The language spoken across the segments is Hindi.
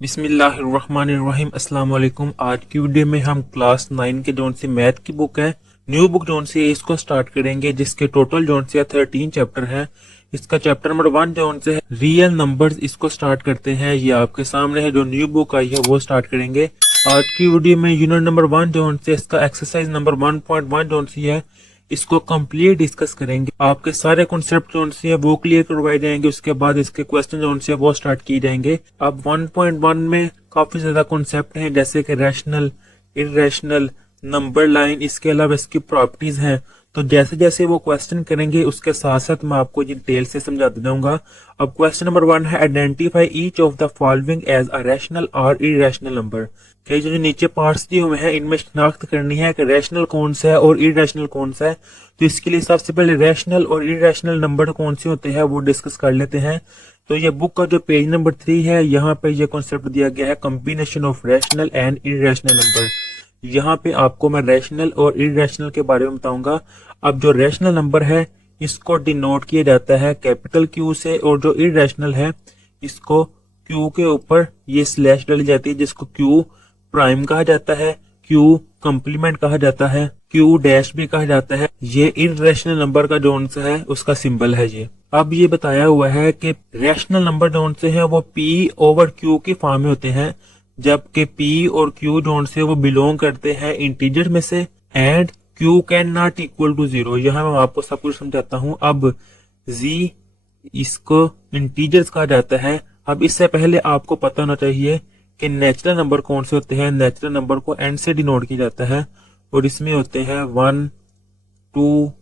बिस्मिल्लाहिर्रहमानिर्रहीम अस्सलाम वालेकुम। आज की वीडियो में हम क्लास 9 के जोन से मैथ की बुक है न्यू बुक जोन से इसको स्टार्ट करेंगे, जिसके टोटल जोन से 13 चैप्टर है। इसका चैप्टर नंबर 1 जोन से है रियल नंबर्स। इसको स्टार्ट करते हैं। ये आपके सामने है, जो न्यू बुक आई है वो स्टार्ट करेंगे। आज की वीडियो में यूनिट नंबर 1 जोन से इसका एक्सरसाइज नंबर 1.1 जोन से है, इसको कंप्लीट डिस्कस करेंगे। आपके सारे कॉन्सेप्ट जोन से है वो क्लियर करवाए जाएंगे। उसके बाद इसके क्वेश्चन जोन से वो स्टार्ट किए जाएंगे। अब 1.1 में काफी ज्यादा कॉन्सेप्ट हैं, जैसे कि रैशनल, इरेशनल, नंबर लाइन, इसके अलावा इसकी प्रॉपर्टीज हैं। तो जैसे जैसे वो क्वेश्चन करेंगे उसके साथ साथ मैं आपको डिटेल से समझाता जाऊंगा। अब क्वेश्चन नंबर 1 है, identify each of the following as a rational और इरेशनल नंबर। कि जो नीचे पार्ट्स दिए हुए हैं इनमें शिनाख्त करनी है कि रैशनल कौन सा है और इरेशनल कौन सा है। तो इसके लिए सबसे पहले रैशनल और इरेशनल नंबर कौन से होते हैं वो डिस्कस कर लेते हैं। तो ये बुक का जो पेज नंबर 3 है, यहाँ पे ये कॉन्सेप्ट दिया गया है, combination of rational and irrational number. यहाँ पे आपको मैं रैशनल और इरेशनल के बारे में बताऊंगा। अब जो रैशनल नंबर है इसको डिनोट किया जाता है कैपिटल क्यू से, और जो इरेशनल है इसको क्यू के ऊपर ये स्लैश डाली जाती है, जिसको क्यू प्राइम कहा जाता है, क्यू कंप्लीमेंट कहा जाता है, क्यू डैश भी कहा जाता है। ये इरेशनल नंबर का जोन से है उसका सिंबल है ये। अब ये बताया हुआ है कि रैशनल नंबर जोन से है वो पी ओवर क्यू की फॉर्म में होते हैं, जबकि पी और क्यू जोन से वो बिलोंग करते हैं इंटीजर में से, and q can not equal to 0। यहाँ मैं आपको सब कुछ समझाता हूँ। अब जी इसको इंटीजर्स कहा जाता है। अब इससे पहले आपको पता होना चाहिए कि नेचुरल नंबर कौन से होते हैं। नेचुरल नंबर को एन से डिनोट किया जाता है, और इसमें होते हैं 1, 2,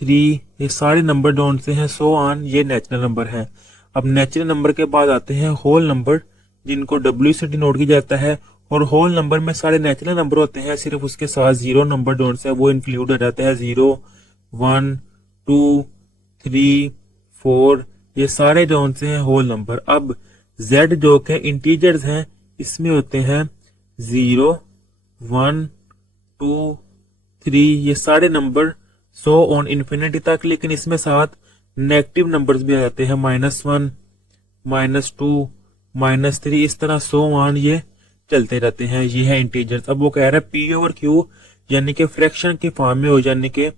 3, ये सारे नंबर जोन से हैं, सो ऑन, ये नेचुरल नंबर है। अब नेचुरल नंबर के बाद आते हैं होल नंबर, जिनको डब्ल्यू से डिनोट किया जाता है। और होल नंबर में सारे नेचुरल नंबर होते हैं, सिर्फ उसके साथ जीरो नंबर जोन से वो इंक्लूड हो जाते हैं। 0, 1, 2, 3, 4, ये सारे जोन से हैं होल नंबर। अब z जो के इंटीजर्स हैं इसमें होते हैं 0, 1, 2, 3, ये सारे नंबर सो ऑन इन्फिनिटी तक, लेकिन इसमें साथ नेगेटिव नंबर्स भी आ जाते हैं, -1, -2, -3, इस तरह सो ऑन ये चलते रहते हैं। ये है इंटीजर्स। अब वो कह रहा है पी ओवर क्यू यानी कि फ्रैक्शन की फॉर्म में हो, यानी कि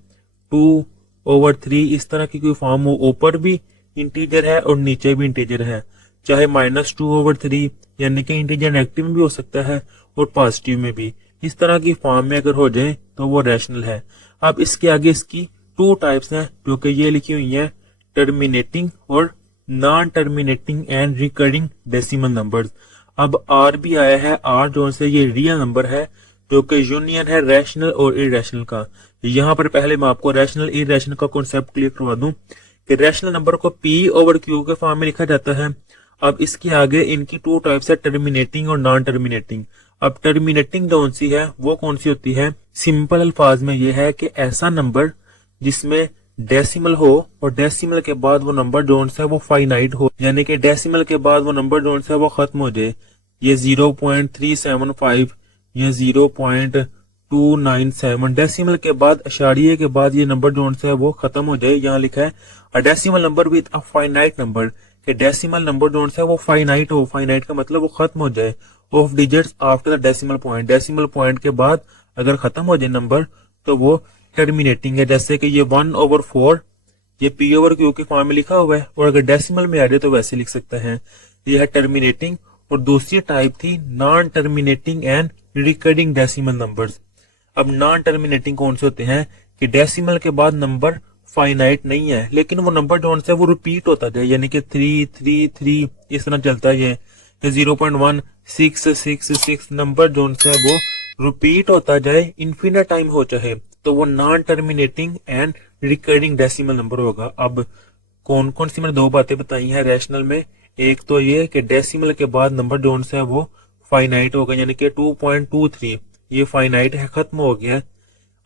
2/3 इस तरह की कोई फॉर्म हो, ऊपर भी इंटीजर है और नीचे भी इंटीजर है, चाहे -2/3 यानी कि इंटीजर नेगेटिव में भी हो सकता है और पॉजिटिव में भी, इस तरह की फॉर्म में अगर हो जाए तो वो रैशनल है। अब इसके आगे इसकी 2 टाइप्स हैं जो कि ये लिखी हुई हैं, टर्मिनेटिंग और non terminating and recurring decimal numbers. अब आर भी आया है, आर जोन से ये रियल नंबर है जो कि यूनियन है रैशनल और इरेशनल का। यहाँ पर पहले मैं आपको रैशनल इरेशनल का कॉन्सेप्ट क्लियर करवा दूं कि रैशनल नंबर को पी ओवर क्यू के फॉर्म में लिखा जाता है। अब इसके आगे इनकी 2 टाइप्स है, टर्मिनेटिंग और नॉन टर्मिनेटिंग। अब टर्मिनेटिंग जोन सी है वो कौन सी होती है, सिंपल अल्फाज में ये है कि ऐसा नंबर जिसमें डेसिमल हो और डेसिमल के बाद वो नंबर जोन है वो फाइनाइट हो, यानी कि डेसिमल के बाद वो नंबर जोन है वो खत्म हो जाए। ये 0.375 या 0.297 डेसिमल के बाद, अशारिये के बाद ये नंबर जोन है वो खत्म हो जाए। यहाँ लिखा है a decimal number with a finite number, कि डेसिमल नंबर जोन है वो फाइनाइट हो। फाइनाइट का मतलब वो खत्म हो जाए। Of digits after the decimal point, decimal point के बाद अगर खत्म हो जाए नंबर तो वो टर्मिनेटिंग है। जैसे कि ये 1/4 ये पी ओवर क्यू के फॉर्म में लिखा हुआ है, और अगर डेसिमल में आ जाए तो वैसे लिख सकते हैं। ये है टर्मिनेटिंग। और दूसरी टाइप थी non terminating and recurring decimal numbers. अब नॉन टर्मिनेटिंग कौन से होते हैं कि डेसिमल के बाद नंबर फाइनाइट नहीं है, लेकिन वो नंबर जोन से वो रिपीट होता जाए, यानी कि 3, 3, 3 इस तरह चलता है। ये 0.1666 नंबर जोन से वो रिपीट होता जाए, इन्फिनिट टाइम हो चाहे, तो वो non terminating and recurring decimal number होगा। अब कौन कौन सी मैंने 2 बातें बताई हैं रैशनल में, एक तो ये कि डेसिमल के बाद नंबर जोन है वो फाइनाइट होगा, यानी कि 2.23 ये फाइनाइट है, खत्म हो गया।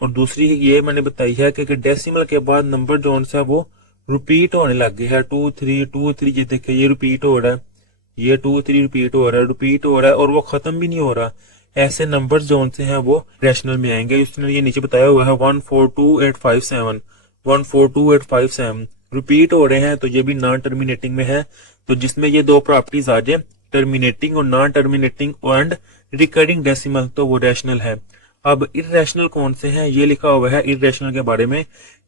और दूसरी ये मैंने बताई है कि डेसिमल के बाद नंबर जोन है वो रिपीट होने लग गया है, 2, 3, 2, 3, ये देखिए ये रिपीट हो रहा है, ये 2, 3 रिपीट हो रहा है और वो खत्म भी नहीं हो रहा। ऐसे नंबर जोन से हैं वो रैशनल में आएंगे। उसने ये नीचे बताया हुआ है 142857, 142857 रिपीट हो रहे हैं, तो ये भी नॉन टर्मिनेटिंग में है। तो जिसमें ये 2 प्रॉपर्टीज आ जाए, टर्मिनेटिंग और non terminating and recurring decimal, तो वो रैशनल है। अब इर्रेशनल कौन से हैं, ये लिखा हुआ है इर्रेशनल के बारे में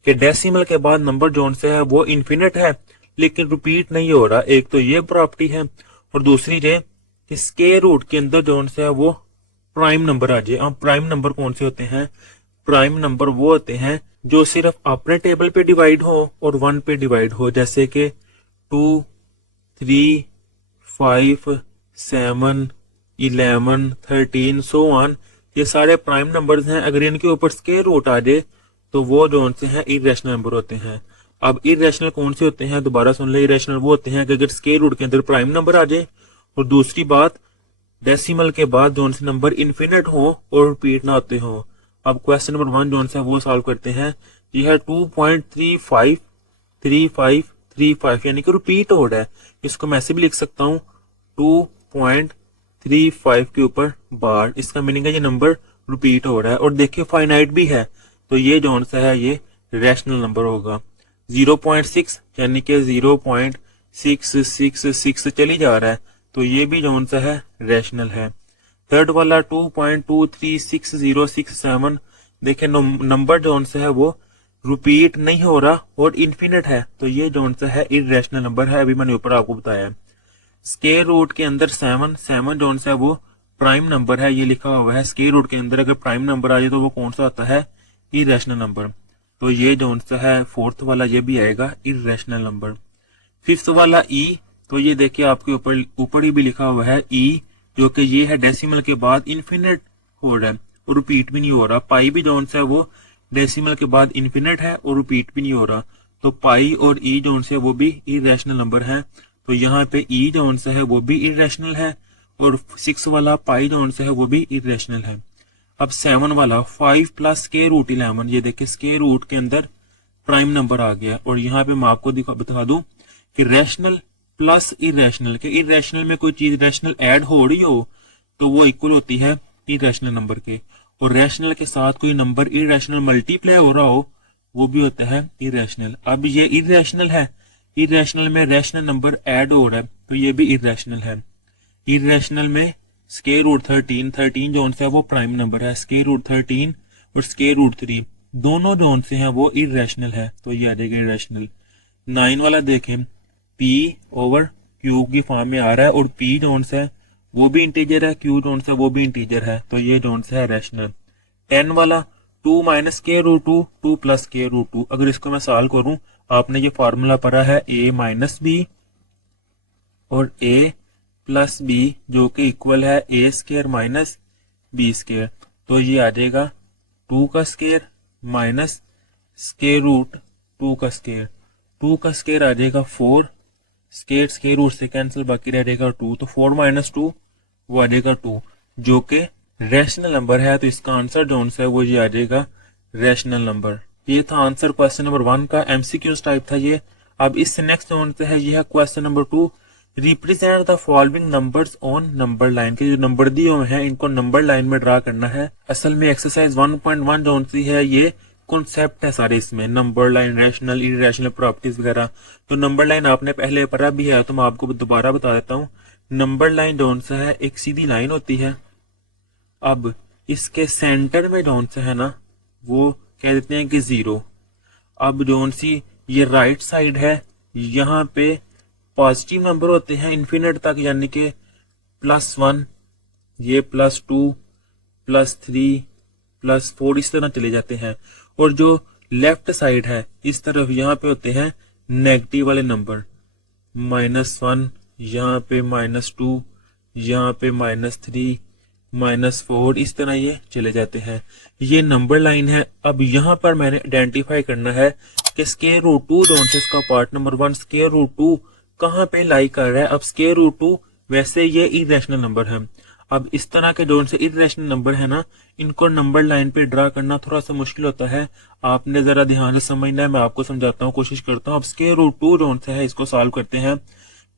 कि डेसिमल के बाद नंबर जोन से है वो इन्फिनिट है लेकिन रिपीट नहीं हो रहा। एक तो ये प्रॉपर्टी है और दूसरी ये कि स्क्वायर रूट के अंदर जोन से है वो प्राइम नंबर आ जाए। अब प्राइम नंबर कौन से होते हैं, प्राइम नंबर वो होते हैं जो सिर्फ अपने टेबल पे डिवाइड हो और 1 पे डिवाइड हो, जैसे कि 2, 3, 5, 7, 11, 13 सो ऑन, ये सारे प्राइम नंबर्स हैं। अगर इनके ऊपर स्क्वायर रूट आ जाए तो वो जोन से हैं इर्रेशनल नंबर होते हैं। अब इर्रेशनल कौन से होते हैं, दोबारा सुन ले, इर्रेशनल वो होते हैं कि अगर स्क्वायर रूट के अंदर प्राइम नंबर आ जाए और दूसरी बात डेसिमल के बाद जोन से नंबर इन्फिनिट हो और रिपीट ना होते हो। अब क्वेश्चन नंबर 1 जोन से वो सॉल्व करते हैं। ये है 2.353535 यानी कि रिपीट हो रहा है। इसको मैं ऐसे भी लिख सकता हूँ 2.35 के ऊपर बार, इसका मीनिंग है ये नंबर रिपीट हो रहा है और देखिए फाइनाइट भी है, तो ये जोन सा है ये रैशनल नंबर होगा। 0.6 यानी कि 0.666 चली जा रहा है, तो ये भी जोन सा है रैशनल है। थर्ड वाला 2.236067, देखें नंबर जोन सा है वो रिपीट नहीं हो रहा और इन्फिनिट है, तो ये जोन सा है इर्रेशनल नंबर है, अभी मैंने ऊपर आपको बताया। स्क्वायर रूट के अंदर 7 जोन सा है वो प्राइम नंबर है, ये लिखा हुआ है। स्क्वायर रूट के अंदर अगर प्राइम नंबर आ जाए तो वो कौन सा होता है, इर्रेशनल नंबर, तो ये जोन सा है फोर्थ वाला ये भी आएगा इर्रेशनल नंबर। फिफ्थ वाला ई, तो ये देखिए आपके ऊपर ही भी लिखा हुआ है ई, जो कि ये है डेसिमल के बाद इन्फिनिट हो रहा है और रिपीट भी नहीं हो रहा। पाई भी जोन सा है वो डेसिमल के बाद इन्फिनिट है और रिपीट भी नहीं हो रहा, तो पाई और ई जोन से वो भी इर्रेशनल नंबर है, तो यहाँ पे ई जोन से है वो भी इर्रेशनल है और 6 वाला पाई जोन से है वो भी इर्रेशनल है। अब 7 वाला 5 प्लस स्क्वायर रूट 11, ये देखिए स्क्वायर रूट के अंदर प्राइम नंबर आ गया और यहाँ पे मैं आपको बता दूं कि रैशनल प्लस इर्रेशनल के, इर्रेशनल में कोई चीज रैशनल ऐड हो रही हो तो वो इक्वल होती है इर्रेशनल नंबर के, और रैशनल के साथ कोई नंबर इर्रेशनल मल्टीप्लाई हो रहा हो वो भी होता है इर्रेशनल। अब ये इर्रेशनल है, इर्रेशनल में रैशनल नंबर ऐड हो रहा है तो ये भी इर्रेशनल है। इर्रेशनल में स्क्वायर रूट 13 जोन से है वो प्राइम नंबर है, स्क्वायर रूट 13 और स्क्वायर रूट 3 दोनों जोन से हैं वो इर्रेशनल है, तो ये आ जाएगा इर्रेशनल। 9 वाला देखें P ओवर Q की फॉर्म में आ रहा है और P जोन से है वो भी इंटीजर है, Q जोन से वो भी इंटीजर है, तो ये जोन से है रैशनल। 10 वाला 2 minus square root 2 plus square root 2, अगर इसको मैं सॉल्व करूं, आपने ये फार्मूला पढ़ा है a माइनस बी और a प्लस बी जो कि इक्वल है a square minus b square, तो ये आ जाएगा 2 का स्क्वायर माइनस स्क्वायर रूट 2 का स्क्वायर, 2 का स्क्वायर आ जाएगा 4, स्क्वायर रूट से कैंसिल बाकी रह जाएगा 2, तो 4 माइनस 2 वो आ जाएगा 2 जो कि रैशनल नंबर है, तो इसका आंसर जोन से है वो ये आ जाएगा रैशनल नंबर। ये था आंसर क्वेश्चन नंबर 1 का, एमसीक्यूज टाइप था ये। अब इससे नेक्स्ट जोन से है ये है question number 2, represent the following numbers on number line, के जो नंबर दिए हुए हैं इनको नंबर लाइन में ड्रा करना है। असल में एक्सरसाइज 1.1 जोन सी है, ये कॉन्सेप्ट है सारे इसमें, number line, rational, irrational properties वगैरह। तो नंबर लाइन आपने पहले पढ़ा भी है तो मैं आपको दोबारा बता देता हूँ। नंबर लाइन जोन सा है एक सीधी लाइन होती है, अब इसके सेंटर में जोन सा है ना वो कह देते हैं कि 0। अब जोन सी ये राइट साइड है, यहाँ पे पॉजिटिव नंबर होते हैं इन्फिनिट तक, यानी कि +1, ये +2, +3, +4 इस तरह चले जाते हैं, और जो लेफ्ट साइड है इस तरफ यहाँ पे होते हैं नेगेटिव वाले नंबर, -1, यहाँ पे -2, यहाँ पे -3, -4 इस तरह ये चले जाते हैं। ये नंबर लाइन है। अब यहाँ पर मैंने आइडेंटिफाई करना है कि स्क्वायर रूट 2 जोन से इसका पार्ट नंबर 1 स्क्वायर रूट 2 कहाँ पे लाई कर रहा है। अब स्क्वायर रूट 2 वैसे ये इरेशनल नंबर है, अब इस तरह के जोन से इरेशनल नंबर है ना, इनको नंबर लाइन पे ड्रा करना थोड़ा सा मुश्किल होता है, आपने जरा ध्यान से समझना है, मैं आपको समझाता हूँ, कोशिश करता हूँ। अब स्क्वायर रूट 2 जोन से है इसको सॉल्व करते हैं,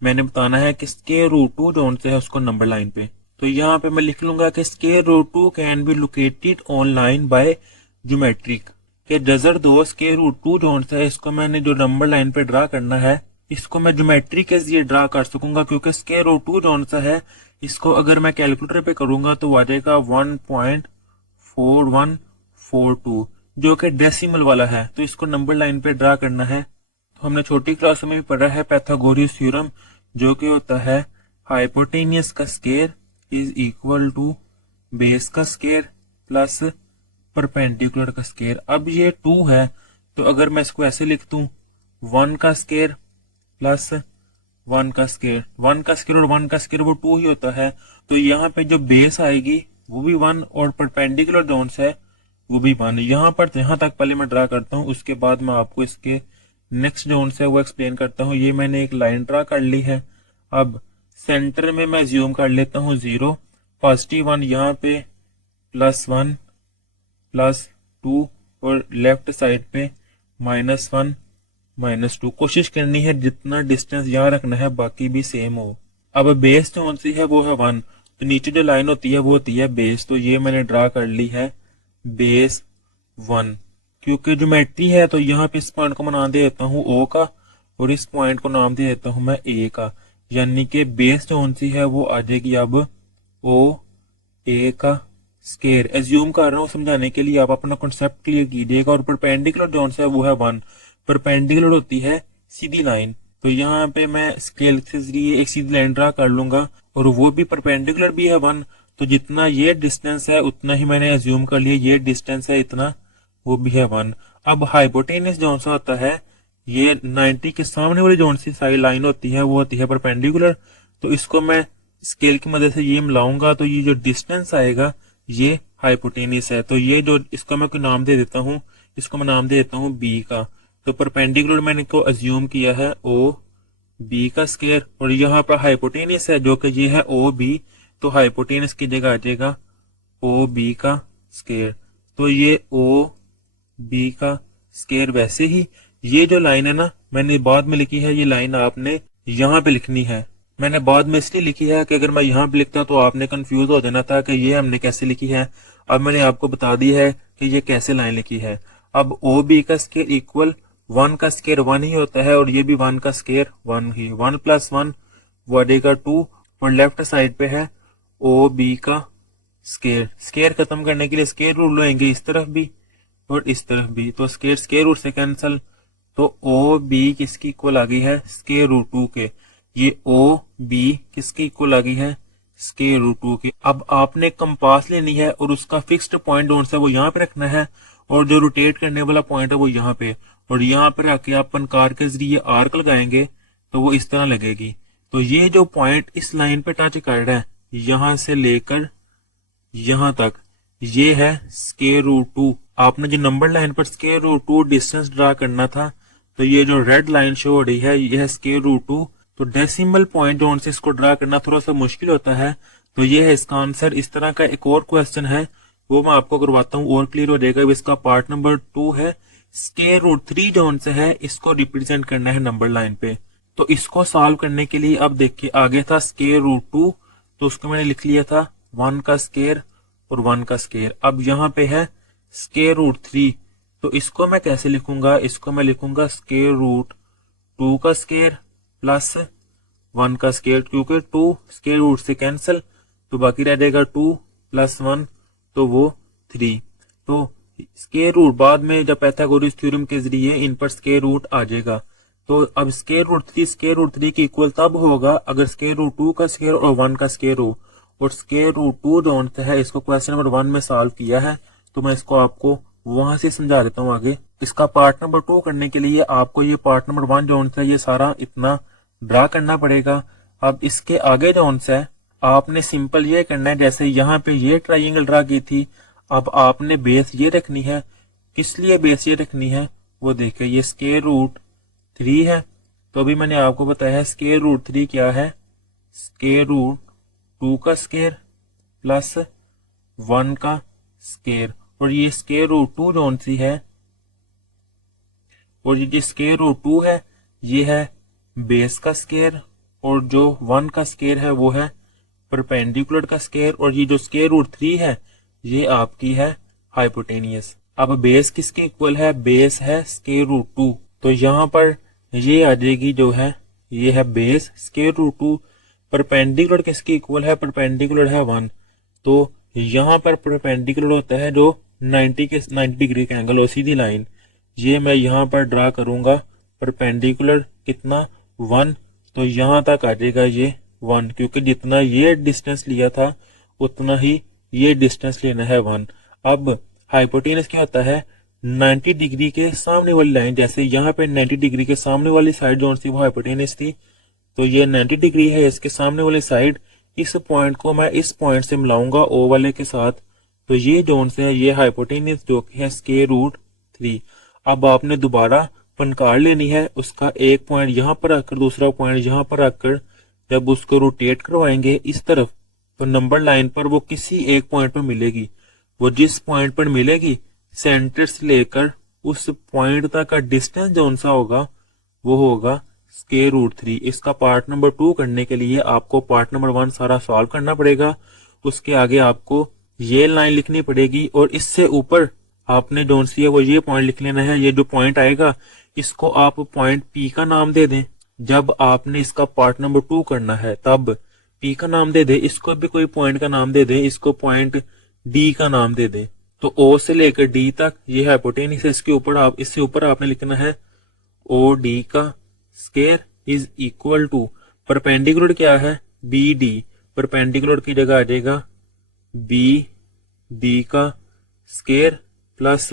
मैंने बताना है कि स्क्वायर रूट 2 जोन से है उसको नंबर लाइन पे, तो यहाँ पे मैं लिख लूंगा कि square root 2 can be located on line by geometric, के जजर दो स्क्वायर रूट 2 जोन से है, इसको मैंने जो नंबर लाइन पे ड्रा करना है इसको मैं ज्योमेट्री के जरिए ड्रा कर सकूंगा, क्योंकि स्क्वायर रूट 2 जो सा है इसको अगर मैं कैलकुलेटर पे करूंगा तो आ जाएगा 1.4142, जो कि डेसिमल वाला है। तो इसको नंबर लाइन पे ड्रा करना है। तो हमने छोटी क्लास में भी पढ़ा है पाइथागोरस थ्योरम, जो कि होता है हाइपोटेनियस का square is equal to base का स्क्वायर प्लस परपेंडिकुलर का स्क्वायर। अब ये 2 है, तो अगर मैं इसको ऐसे लिख दूं 1 का स्क्वायर प्लस 1 का स्क्वायर, 1 का स्क्वायर और 1 का स्क्वायर वो 2 ही होता है। तो यहाँ पे जो बेस आएगी वो भी 1 और परपेंडिकुलर जोन है वो भी 1। यहाँ पर यहाँ तक पहले मैं ड्रा करता हूँ, उसके बाद मैं आपको इसके नेक्स्ट जोन है वो एक्सप्लेन करता हूँ। ये मैंने एक लाइन ड्रा कर ली है। अब सेंटर में मैं ज्यूम कर लेता हूँ 0, पॉजिटिव 1 यहाँ पे +1 +2 और लेफ्ट साइड पे -1 -2। कोशिश करनी है जितना डिस्टेंस यहाँ रखना है बाकी भी सेम हो। अब बेस जो सी है वो है 1, तो नीचे जो लाइन होती है वो होती है बेस। तो ये मैंने ड्रा कर ली है बेस 1। क्योंकि ज्योमेट्री है तो यहाँ पे इस पॉइंट को मैं नाम दे देता हूँ O का और इस पॉइंट को नाम दे देता हूँ मैं A का, यानी कि बेस जो सी है वो आ जाएगी अब OA का स्क्वायर। एज्यूम कर रहा हूँ समझाने के लिए, आप अपना कॉन्सेप्ट क्लियर कीजिएगा। और परपेंडिकुलर जोन है वो है 1, परपेंडिकुलर होती है सीधी लाइन। तो यहाँ पे मैं स्केल के जरिए एक सीधी लाइन ड्रा कर लूंगा और वो भी परपेंडिकुलर भी है 1। तो जितना ये डिस्टेंस है उतना ही मैंने एज्यूम कर लिया ये डिस्टेंस है इतना, वो भी है 1। अब हाइपोटेनियस जोन सा होता है, ये 90 के सामने वाली जोन सी साइड लाइन होती है वो होती है परपेंडिकुलर। तो इसको मैं स्केल की मदद से ये मिलाऊंगा तो ये जो डिस्टेंस आएगा ये हाइपोटेनियस है। तो ये जो इसको मैं कोई नाम दे देता हूँ, इसको मैं नाम दे देता हूँ B का। तो परपेंडिकुलर मैंने को अज्यूम किया है OB का स्क्वायर और यहाँ पर हाइपोटेनियस है जो कि ये है OB। तो हाइपोटेनियस की जगह आ जाएगा OB का स्क्वायर। तो ये OB का स्क्वायर। वैसे ही ये जो लाइन है ना मैंने बाद में लिखी है, ये लाइन आपने यहाँ पे लिखनी है। मैंने बाद में इसलिए लिखी है कि अगर मैं यहाँ पे लिखता तो आपने कंफ्यूज हो जाना था कि ये हमने कैसे लिखी है। अब मैंने आपको बता दी है कि ये कैसे लाइन लिखी है। अब OB का स्क्वायर इक्वल 1 का स्क्वायर 1 ही होता है और ये भी 1 का स्क्वायर 1 ही, 1 + 1 वो देगा 2 और लेफ्ट साइड पे है OB का स्क्वायर। स्क्वायर खत्म करने के लिए स्क्वायर रूट लेंगे इस तरफ भी और इस तरफ भी, तो स्क्वायर रूट से कैंसिल। तो OB किसकी इक्वल आ गई है स्क्वायर रूट 2 के। ये OB किसकी इक्वल आ गई है स्क्वायर रूट 2 की। अब आपने कंपास लेनी है और उसका फिक्स्ड पॉइंट जोन है वो यहाँ पे रखना है और जो रोटेट करने वाला पॉइंट है वो यहाँ पे, और यहाँ पर आके आप कार के जरिए आर्क लगाएंगे तो वो इस तरह लगेगी। तो ये जो पॉइंट इस लाइन पे टच कर रहा है यहां से लेकर यहां तक, ये है स्क्वायर रूट 2। आपने जो नंबर लाइन पर स्क्वायर रूट 2 डिस्टेंस ड्रा करना था, तो ये जो रेड लाइन शो हो रही है यह है स्क्वायर रूट 2। तो डेसिमल पॉइंट जोन से इसको ड्रा करना थोड़ा सा मुश्किल होता है, तो ये है इसका आंसर। इस तरह का एक और क्वेश्चन है वो मैं आपको करवाता हूँ और क्लियर हो जाएगा। इसका पार्ट नंबर 2 है स्क्वायर रूट 3 जोन से है, इसको रिप्रेजेंट करना है नंबर लाइन पे। तो इसको सॉल्व करने के लिए अब देखिए आगे था स्क्वायर रूट 2, तो उसको मैंने लिख लिया था 1 का स्क्वायर और 1 का स्क्वायर। अब यहाँ पे है स्क्वायर रूट 3, तो इसको मैं कैसे लिखूंगा, इसको मैं लिखूंगा स्क्वायर रूट 2 का स्क्वायर प्लस 1 का स्क्वायर, क्योंकि 2 स्क्वायर रूट से कैंसिल तो बाकी रह जाएगा 2 + 1 तो वो 3। तो स्क्वायर रूट बाद में जब पाइथागोरस थ्योरम के जरिए इन पर स्क्वायर रूट आ जाएगा। तो अब स्क्वायर रूट 3 की इक्वल तब होगा अगर स्क्वायर रूट 2 का स्क्वायर और 1 का स्क्वायर हो। और स्क्वायर रूट 2 जोन है इसको क्वेश्चन नंबर 1 में सॉल्व किया है, तो मैं इसको आपको वहां से समझा देता हूँ आगे। इसका पार्ट नंबर 2 करने के लिए आपको ये पार्ट नंबर 1 जोन है ये सारा इतना ड्रा करना पड़ेगा। अब इसके आगे जोन है आपने सिंपल ये करना है, जैसे यहाँ पे ये ट्राइंगल ड्रा की थी, अब आपने बेस ये रखनी है। किस लिए बेस ये रखनी है वो देखिए, ये स्क्वायर रूट 3 है, तो अभी मैंने आपको बताया स्क्वायर रूट 3 क्या है, स्क्वायर रूट 2 का स्क्वायर प्लस 1 का स्क्वायर। और ये स्क्वायर रूट 2 जोन सी है, और ये जो स्क्वायर रूट 2 है ये है बेस का स्क्वायर, और जो 1 का स्क्वायर है वो है परपेंडिकुलर का स्क्वायर, और ये जो स्क्वायर रूट 3 है ये आपकी है हाइपोटेनियस। अब बेस किसके इक्वल है, बेस है स्क्वायर रूट 2। तो यहाँ पर ये आ जाएगी जो है, ये है बेस स्क्वायर रूट 2। परपेंडिकुलर किसके इक्वल है, परपेंडिकुलर है 1। तो यहाँ पर परपेंडिकुलर होता है जो 90 डिग्री का एंगल और सीधी लाइन। ये मैं यहाँ पर ड्रा करूंगा परपेंडिकुलर कितना 1, तो यहाँ तक आ जाएगा ये 1, क्योंकि जितना ये डिस्टेंस लिया था उतना ही ये डिस्टेंस लेना है 1। अब हाइपोटेनस क्या होता है, 90 डिग्री के सामने वाली लाइन, जैसे यहाँ पे 90 डिग्री के सामने वाली साइड जो थी वो हाइपोटेनस थी, तो ये 90 डिग्री है इसके सामने वाली साइड। इस पॉइंट को मैं इस पॉइंट से मिलाऊंगा ओ वाले के साथ, तो ये जोन से है ये हाइपोटेनस जो कि है स्क्वायर रूट 3। अब आपने दोबारा फनकार लेनी है, उसका एक पॉइंट यहाँ पर रखकर दूसरा पॉइंट यहाँ पर रखकर जब उसको रोटेट करवाएंगे इस तरफ, तो नंबर लाइन पर वो किसी एक पॉइंट पर मिलेगी। वो जिस पॉइंट पर मिलेगी सेंटर से लेकर उस पॉइंट तक का डिस्टेंस जो सा होगा वो होगा स्क्वायर रूट 3। इसका पार्ट नंबर 2 करने के लिए आपको पार्ट नंबर 1 सारा सॉल्व करना पड़ेगा। उसके आगे आपको ये लाइन लिखनी पड़ेगी और इससे ऊपर आपने जो सी है वो ये पॉइंट लिख लेना है। ये जो पॉइंट आएगा इसको आप पॉइंट पी का नाम दे दें। जब आपने इसका पार्ट नंबर 2 करना है तब पी का नाम दे दे, इसको भी कोई पॉइंट का नाम दे दे, इसको पॉइंट डी का नाम दे दे। तो ओ से लेकर डी तक ये हाइपोटेनस है, इसके ऊपर इससे ऊपर आपने लिखना है ओ डी का square is equal to perpendicular क्या है बी डी। परपेंडिकुलर की जगह आ जाएगा बी डी का स्क्वायर प्लस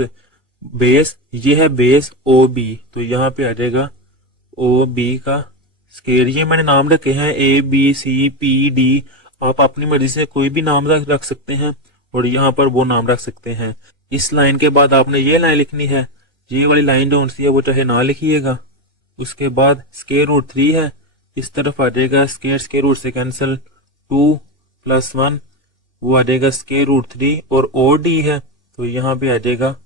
बेस, ये है बेस ओ बी, तो यहाँ पे आ जाएगा ओ बी का स्क्वायर। ये मैंने नाम रखे हैं A B C P D, आप अपनी मर्जी से कोई भी नाम रख सकते हैं और यहाँ पर वो नाम रख सकते हैं। इस लाइन के बाद आपने ये लाइन लिखनी है, ये वाली लाइन जो सी है वो चाहे ना लिखिएगा। उसके बाद स्क्वायर रूट 3 है, इस तरफ आ जाएगा स्क्वायर रूट से कैंसिल 2 प्लस 1, वो आ जाएगा स्क्वायर रूट 3 और ओ डी है, तो यहाँ पे आ जाएगा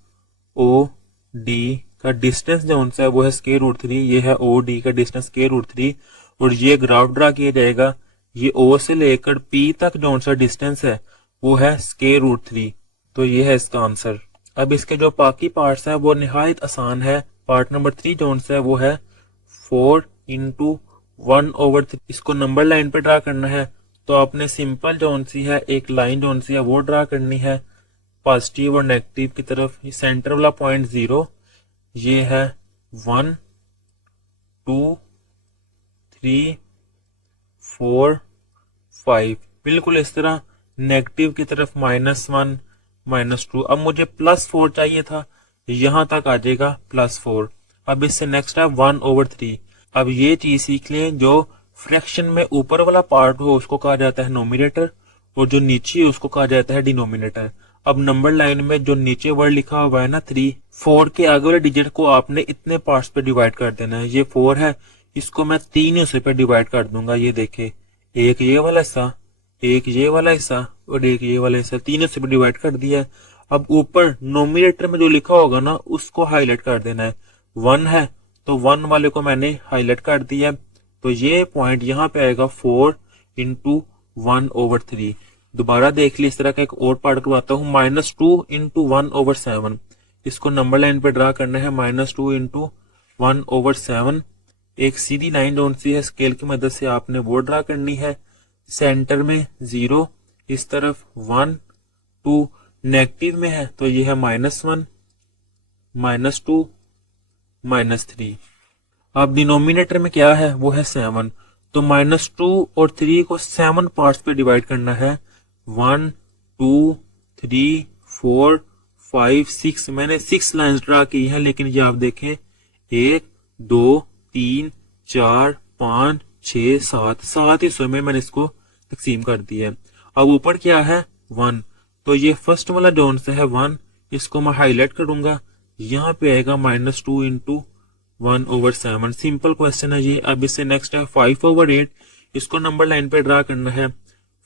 ओ डी का डिस्टेंस जो उनसे है वो है स्क्वायर रूट 3। ये है ओ डी का डिस्टेंस स्क्वायर रूट 3 और ये ग्राफ ड्रा किया जाएगा। ये ओ से लेकर पी तक जो सा डिस्टेंस है वो है स्क्वायर रूट 3, तो ये है इसका आंसर। अब इसके जो बाकी पार्ट्स हैं वो निहायत आसान है। पार्ट नंबर 3 जो सा है वो है 4 इंटू 1/3। इसको नंबर लाइन पे ड्रा करना है, तो आपने सिंपल जो सी है एक लाइन जो सी है वो ड्रा करनी है पॉजिटिव और नेगेटिव की तरफ। सेंटर वाला पॉइंट 0, ये है 1 2 3 4 5, बिल्कुल इस तरह नेगेटिव की तरफ -1 -2। अब मुझे +4 चाहिए था, यहां तक आ जाएगा +4। अब इससे नेक्स्ट है 1/3। अब ये चीज सीख लें, जो फ्रैक्शन में ऊपर वाला पार्ट हो उसको कहा जाता है नोमिनेटर और जो नीचे उसको कहा जाता है डिनोमिनेटर। अब नंबर लाइन में जो नीचे वर्ड लिखा हुआ है ना 3, 4 के आगे वाले डिजिट को आपने इतने पार्ट्स पे डिवाइड कर देना है। ये 4 है, इसको मैं 3 हिस्से पे डिवाइड कर दूंगा। ये देखे, एक ये वाला हिस्सा, एक ये वाला हिस्सा और एक ये वाला हिस्सा, 3 हिस्से पे डिवाइड कर दिया है। अब ऊपर नोमिनेटर में जो लिखा होगा ना उसको हाईलाइट कर देना है। 1 है तो 1 वाले को मैंने हाईलाइट कर दिया, तो ये पॉइंट यहाँ पे आएगा 4 इंटू 1/3। दोबारा देख ली, इस तरह का एक और पार्ट करवाता हूँ, -2 इंटू 1/7। इसको नंबर लाइन पे ड्रा करना है, -2 इंटू 1/7। एक सीधी लाइन जो सी है स्केल की मदद से आपने वो ड्रा करनी है। सेंटर में 0, इस तरफ 1 2, नेगेटिव में है तो ये है -1 -2 -3। अब डिनोमिनेटर में क्या है वो है 7, तो -2 और 3 को 7 पार्ट्स पे डिवाइड करना है। 1 2 3 4 5 6, मैंने 6 लाइंस ड्रा की हैं, लेकिन ये आप देखें 1 2 3 4 5 6 7 हिस्सों में मैंने इसको तकसीम कर दिया है। अब ऊपर क्या है 1, तो ये फर्स्ट वाला जोन से है 1, इसको मैं हाईलाइट करूंगा, यहाँ पे आएगा -2 इंटू 1/7। सिंपल क्वेश्चन है ये। अब इससे नेक्स्ट है 5/8, इसको नंबर लाइन पे ड्रा करना है।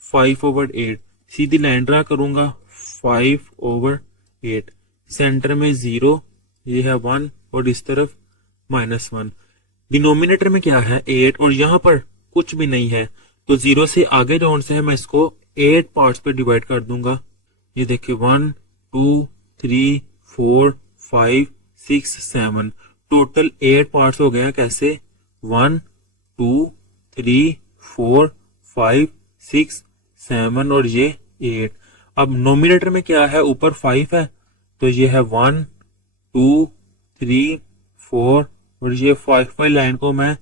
5/8 सीधी लाइन ड्रा करूंगा, 5/8 सेंटर में 0, ये है 1 और इस तरफ -1। डिनोमिनेटर में क्या है 8 और यहाँ पर कुछ भी नहीं है, तो 0 से आगे जो से है मैं इसको 8 पार्ट्स पे डिवाइड कर दूंगा। ये देखिए 1 2 3 4 5 6 7, टोटल 8 पार्ट्स हो गए हैं। कैसे? 1 2 3 4 5 6 7 और ये 8। अब नोमिनेटर में क्या है? ऊपर 5 है तो ये है 1 2 3 4 और ये 5 वाली लाइन को मैं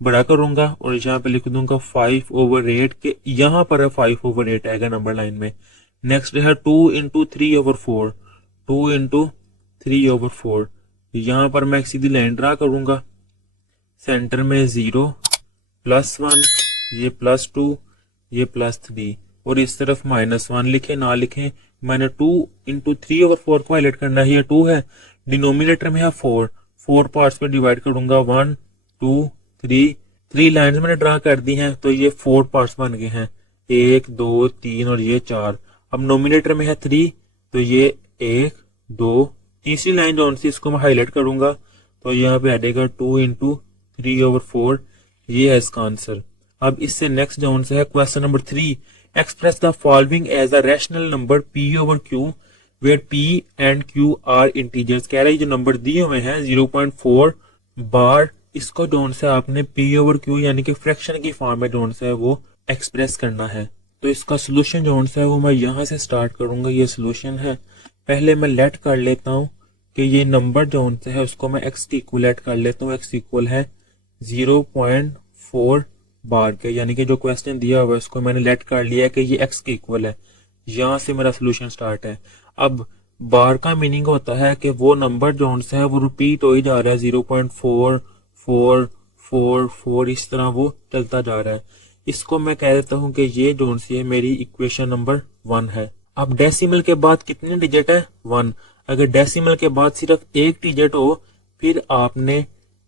बड़ा करूंगा और यहाँ पे लिख दूंगा 5/8 के यहाँ पर है 5/8 आएगा नंबर लाइन में। नेक्स्ट है 2 × 3/4 2 × 3/4 यहाँ पर मैं एक सीधी लाइन ड्रा करूंगा। सेंटर में 0 +1 ये +2 ये +3 और इस तरफ -1 लिखे ना लिखें। मैंने 2 × 3/4 को हाईलाइट करना है। ये 2 है, डिनोमिनेटर में है 4 पार्ट्स पे डिवाइड करूंगा। 1 2 3 लाइंस मैंने ड्रा कर दी हैं तो ये 4 पार्ट्स बन गए हैं, 1 2 3 और ये 4। अब नोमिनेटर में है 3 तो ये 1 2 तीसरी लाइन जो सी इसको मैं हाईलाइट करूंगा तो यहाँ पे आ जाएगा 2 × 3/4। ये है इसका आंसर। अब इससे नेक्स्ट जोन से है question number 3, express the following as a rational number p/q where p and q are integers. कह रहा है जो नंबर दिए हुए हैं 0.4 बार, इसको जोन से आपने p/q यानी कि फ्रैक्शन की फॉर्म में जोन से है वो एक्सप्रेस करना है। तो इसका सोल्यूशन जोन से है वो मैं यहाँ से स्टार्ट करूंगा। ये सोल्यूशन है। पहले मैं लेट कर लेता हूँ कि ये नंबर जोन से है उसको मैं x की इक्वल लेट कर लेता हूँ। x इक्वल है 0.4 बार के, यानी कि जो क्वेश्चन दिया हुआ है उसको मैंने लेट कर लिया है कि ये x के इक्वल है। यहाँ से मेरा सोल्यूशन स्टार्ट है। अब बार का मीनिंग होता है कि वो नंबर जोन से है वो रिपीट हो ही जा रहा है, 0.4 4 4 4 इस तरह वो चलता जा रहा है। इसको मैं कह देता हूँ कि ये जोन सी है मेरी इक्वेशन नंबर 1 है। अब डेसिमल के बाद कितने डिजिट है? 1। अगर डेसिमल के बाद सिर्फ एक डिजिट हो फिर आपने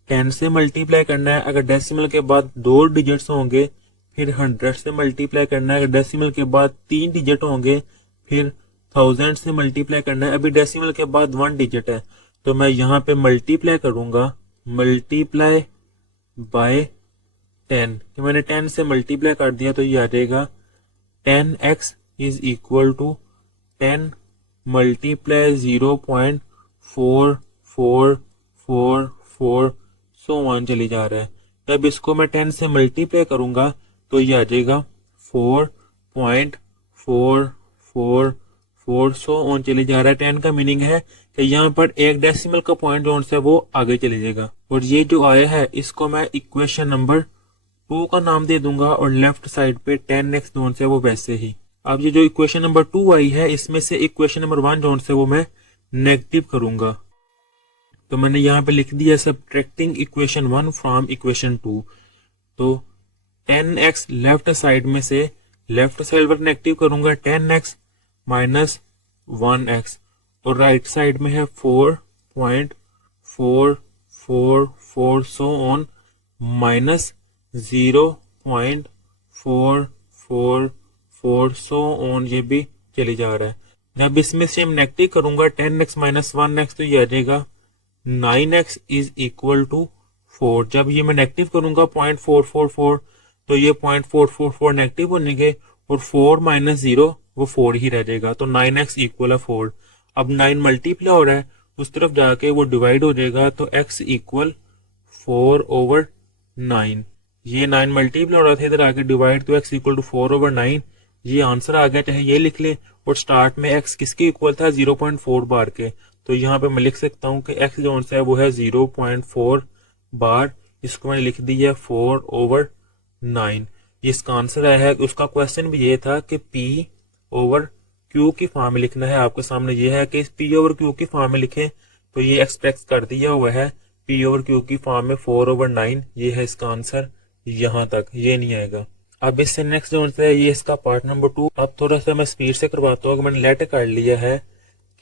10 से मल्टीप्लाई करना है। अगर डेसिमल के बाद 2 डिजिट्स होंगे फिर 100 से मल्टीप्लाई करना है। अगर डेसिमल के बाद 3 डिजिट होंगे फिर 1000 से मल्टीप्लाई करना है। अभी डेसिमल के बाद 1 डिजिट है तो मैं यहाँ पे मल्टीप्लाई करूंगा, मल्टीप्लाई बाय 10 कि मैंने 10 से मल्टीप्लाई कर दिया तो ये आ जाएगा 10x is equal to 10 multiply 0.4444 so on चली जा रहा है। जब इसको मैं 10 से मल्टीप्लाई करूंगा तो ये आ जाएगा 4.444 सो ऑन चली जा रहा है। 10 का मीनिंग है कि यहाँ पर एक डेसिमल का पॉइंट जोन से वो आगे चले जाएगा। और ये जो आया है इसको मैं इक्वेशन नंबर 2 का नाम दे दूंगा और लेफ्ट साइड पे 10x जोन से वो वैसे ही। अब ये जो इक्वेशन नंबर 2 आई है इसमें से इक्वेशन नंबर 1 जोन से वो मैं नेगेटिव करूंगा। तो मैंने यहाँ पे लिख दिया सब्ट्रैक्टिंग इक्वेशन 1 फ्रॉम इक्वेशन 2। तो 10x लेफ्ट साइड में से लेफ्ट साइड पर नेगेटिव करूंगा 10x माइनस 1x और राइट साइड में है 4.444 सो ऑन माइनस 0.444 सो ऑन ये भी चली जा रहा है। जब इसमें से हम नेगेटिव करूंगा 10x माइनस 1x तो ये आ जाएगा 9x इज इक्वल टू 4। जब ये मैं नेगेटिव करूंगा 0.444 तो ये 0.444 नेगेटिव होने के और 4 माइनस 0 वो 4 ही रह जाएगा। तो 9x इक्वल है 4। अब 9 मल्टीप्लाई हो रहा है उस तरफ जाके वो डिवाइड हो जाएगा तो x इक्वल 4/9। ये 9 मल्टीप्लाई हो रहा था इधर आके डिवाइड तो x इक्वल टू 4/9 ये आंसर आ गया। चाहे ये लिख ले और स्टार्ट में x किसके इक्वल था 0.4 बार के। तो यहाँ पे मैं लिख सकता हूँ कि x जो है वो है 0.4 बार। इसको मैंने लिख दिया 4/9। इसका आंसर आया है। उसका क्वेश्चन भी ये था कि p/q की फॉर्म में लिखना है। आपके सामने ये है कि p/q की फॉर्म में लिखें तो ये एक्सप्रेस कर दिया हुआ है p/q की फॉर्म में 4/9। ये है इसका आंसर। यहाँ तक ये नहीं आएगा। अब इससे नेक्स्ट जो है ये इसका पार्ट नंबर 2। अब थोड़ा सा मैं स्पीड से करवाता हूँ। मैंने लेट कर लिया है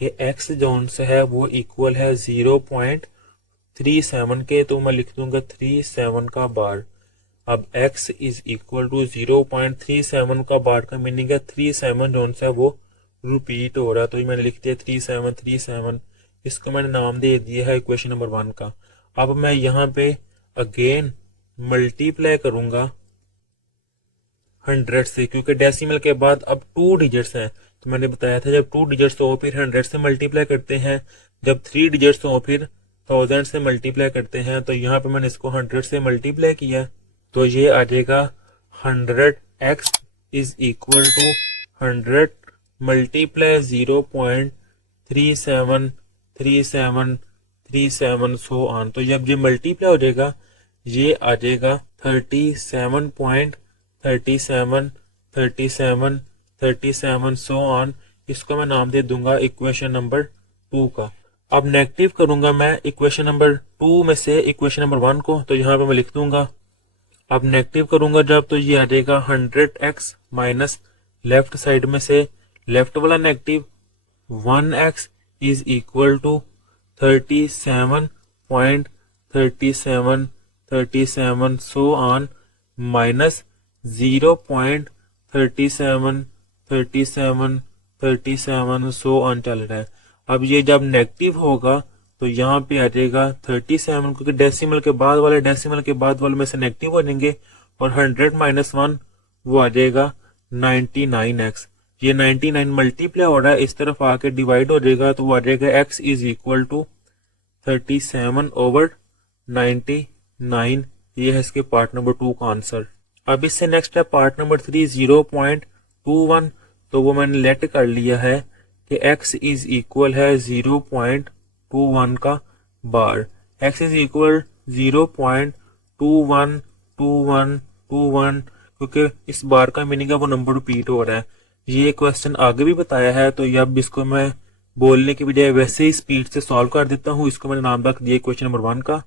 कि x जोन से है वो इक्वल है 0.37 के तो मैं लिख दूंगा 37 का बार। अब x इज इक्वल टू 0.37 का बार का मीनिंग है 37 जोन से वो रिपीट हो रहा है। तो ये मैंने लिख दिया 37। इसको मैंने नाम दे दिया है इक्वेशन नंबर 1 का। अब मैं यहाँ पे अगेन मल्टीप्लाई करूंगा 100 से क्योंकि डेसिमल के बाद अब 2 डिजिट्स हैं। तो मैंने बताया था जब 2 डिजिट्स हो फिर 100 से मल्टीप्लाई करते हैं, जब 3 डिजिट्स हो फिर 1000 से मल्टीप्लाई करते हैं, तो यहाँ पे मैंने इसको 100 से मल्टीप्लाई किया, तो ये आ जाएगा 100x is equal to 100 multiply 0.373737 so on. तो जब ये मल्टीप्लाई हो जाएगा ये आ जाएगा 37.373737 सो ऑन। इसको मैं नाम दे दूंगा इक्वेशन नंबर 2 का। अब नेगेटिव करूंगा मैं इक्वेशन नंबर 2 में से इक्वेशन नंबर 1 को, तो यहाँ पे मैं लिख दूंगा। अब नेगेटिव करूंगा जब, तो ये आ जाएगा 100x माइनस लेफ्ट साइड में से लेफ्ट वाला negative 1x is equal to 37.3737 so on minus 0.373737 so on चल रहा है। अब ये जब नेगेटिव होगा तो यहाँ पे आ जाएगा 37, क्योंकि डेसिमल के बाद वाले में से नेगेटिव हो जाएंगे, और 100 माइनस 1 वो आ जाएगा 99x। ये 99 मल्टीप्लाई हो रहा है, इस तरफ आके डिवाइड हो जाएगा, तो वो आ जाएगा x इज इक्वल टू 37/99। ये है इसके पार्ट नंबर 2 का आंसर। अब इससे नेक्स्ट है पार्ट नंबर 3 0.21। तो वो मैंने लेट कर लिया है कि x इज इक्वल है 0.21 का बार। x इज इक्वल 0.212121, क्योंकि इस बार का मीनिंग है वो नंबर रिपीट हो रहा है। ये क्वेश्चन आगे भी बताया है, तो ये अब इसको मैं बोलने की बजाय वैसे ही स्पीड से सॉल्व कर देता हूँ। इसको मैंने नाम रख दिया क्वेश्चन नंबर 1 का।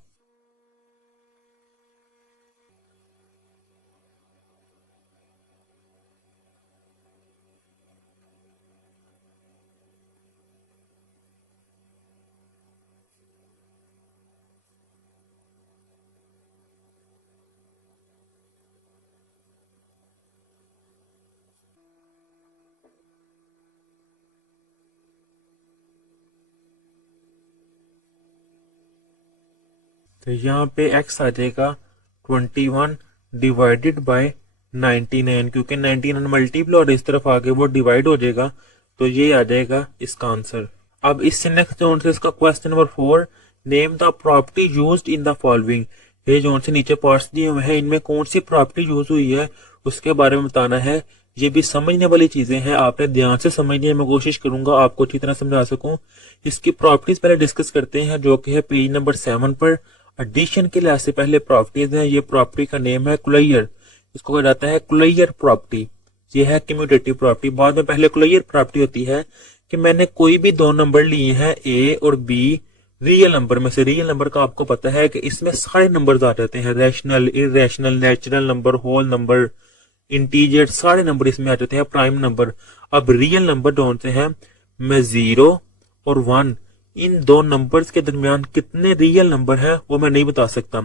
तो यहाँ पे x आ जाएगा 21 डिवाइडेड बाय 99, क्योंकि 99 मल्टीप्लाई और इस तरफ आगे वो डिवाइड हो जाएगा, तो ये आ जाएगा इसका आंसर। अब इससे नेक्स्ट जोन से इसका question number 4, name the property used in the following. ये जोन से नीचे पार्ट्स दिए हुए हैं, इनमें कौन सी प्रॉपर्टी यूज हुई है उसके बारे में बताना है। ये भी समझने वाली चीजें हैं, आपने ध्यान से समझनी है। मैं कोशिश करूंगा आपको अच्छी तरह समझा सकूं। इसकी प्रॉपर्टीज पहले डिस्कस करते हैं, जो कि है पेज नंबर 7 पर। एडिशन के लिहाज से पहले प्रॉपर्टीज है। ये प्रॉपर्टी का नेम है क्लोजर, इसको कहा जाता है क्लोजर प्रॉपर्टी। ये है कम्यूटेटिव प्रॉपर्टी। बाद में पहले क्लोजर प्रॉपर्टी होती है कि मैंने कोई भी दो नंबर लिए हैं ए और बी रियल नंबर में से। रियल नंबर का आपको पता है कि इसमें सारे नंबर्स आ जाते हैं, rational, irrational, natural number, whole number, integer, सारे नंबर इसमें आ जाते हैं, प्राइम नंबर। अब रियल नंबर कौन से हैं, मैं 0 और 1 इन दो नंबर्स के दरमियान कितने रियल नंबर है वो मैं नहीं बता सकता।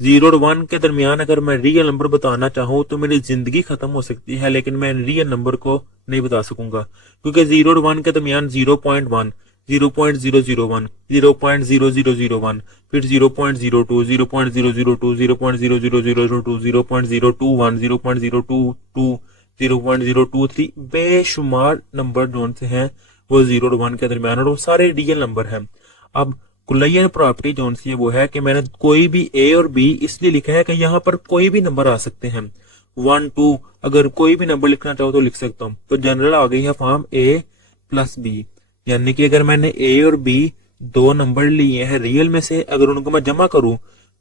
0 और 1 के दरमियान अगर मैं रियल नंबर बताना चाहूँ तो मेरी जिंदगी खत्म हो सकती है, लेकिन मैं रियल नंबर को नहीं बता सकूंगा, क्योंकि 0 और 1 के दरमियान 0.1, 0.001, 0.0001, फिर 0.02, 0.002, 0.00002, 0.021, 0.022, 0.023, बेशुमार नंबर जोन से हैं वो 0 और 1 के दरमियान, और वो सारे रियल नंबर हैं। अब कुलैयर प्रॉपर्टी जोन सी है वो है कि मैंने कोई भी ए और बी इसलिए लिखा है कि यहाँ पर कोई भी नंबर आ सकते हैं। 1, 2 अगर कोई भी नंबर लिखना चाहो तो लिख सकता हूँ। तो जनरल आ गई है फॉर्म ए प्लस बी, यानी कि अगर मैंने ए और बी दो नंबर लिए हैं रियल में से, अगर उनको मैं जमा करूं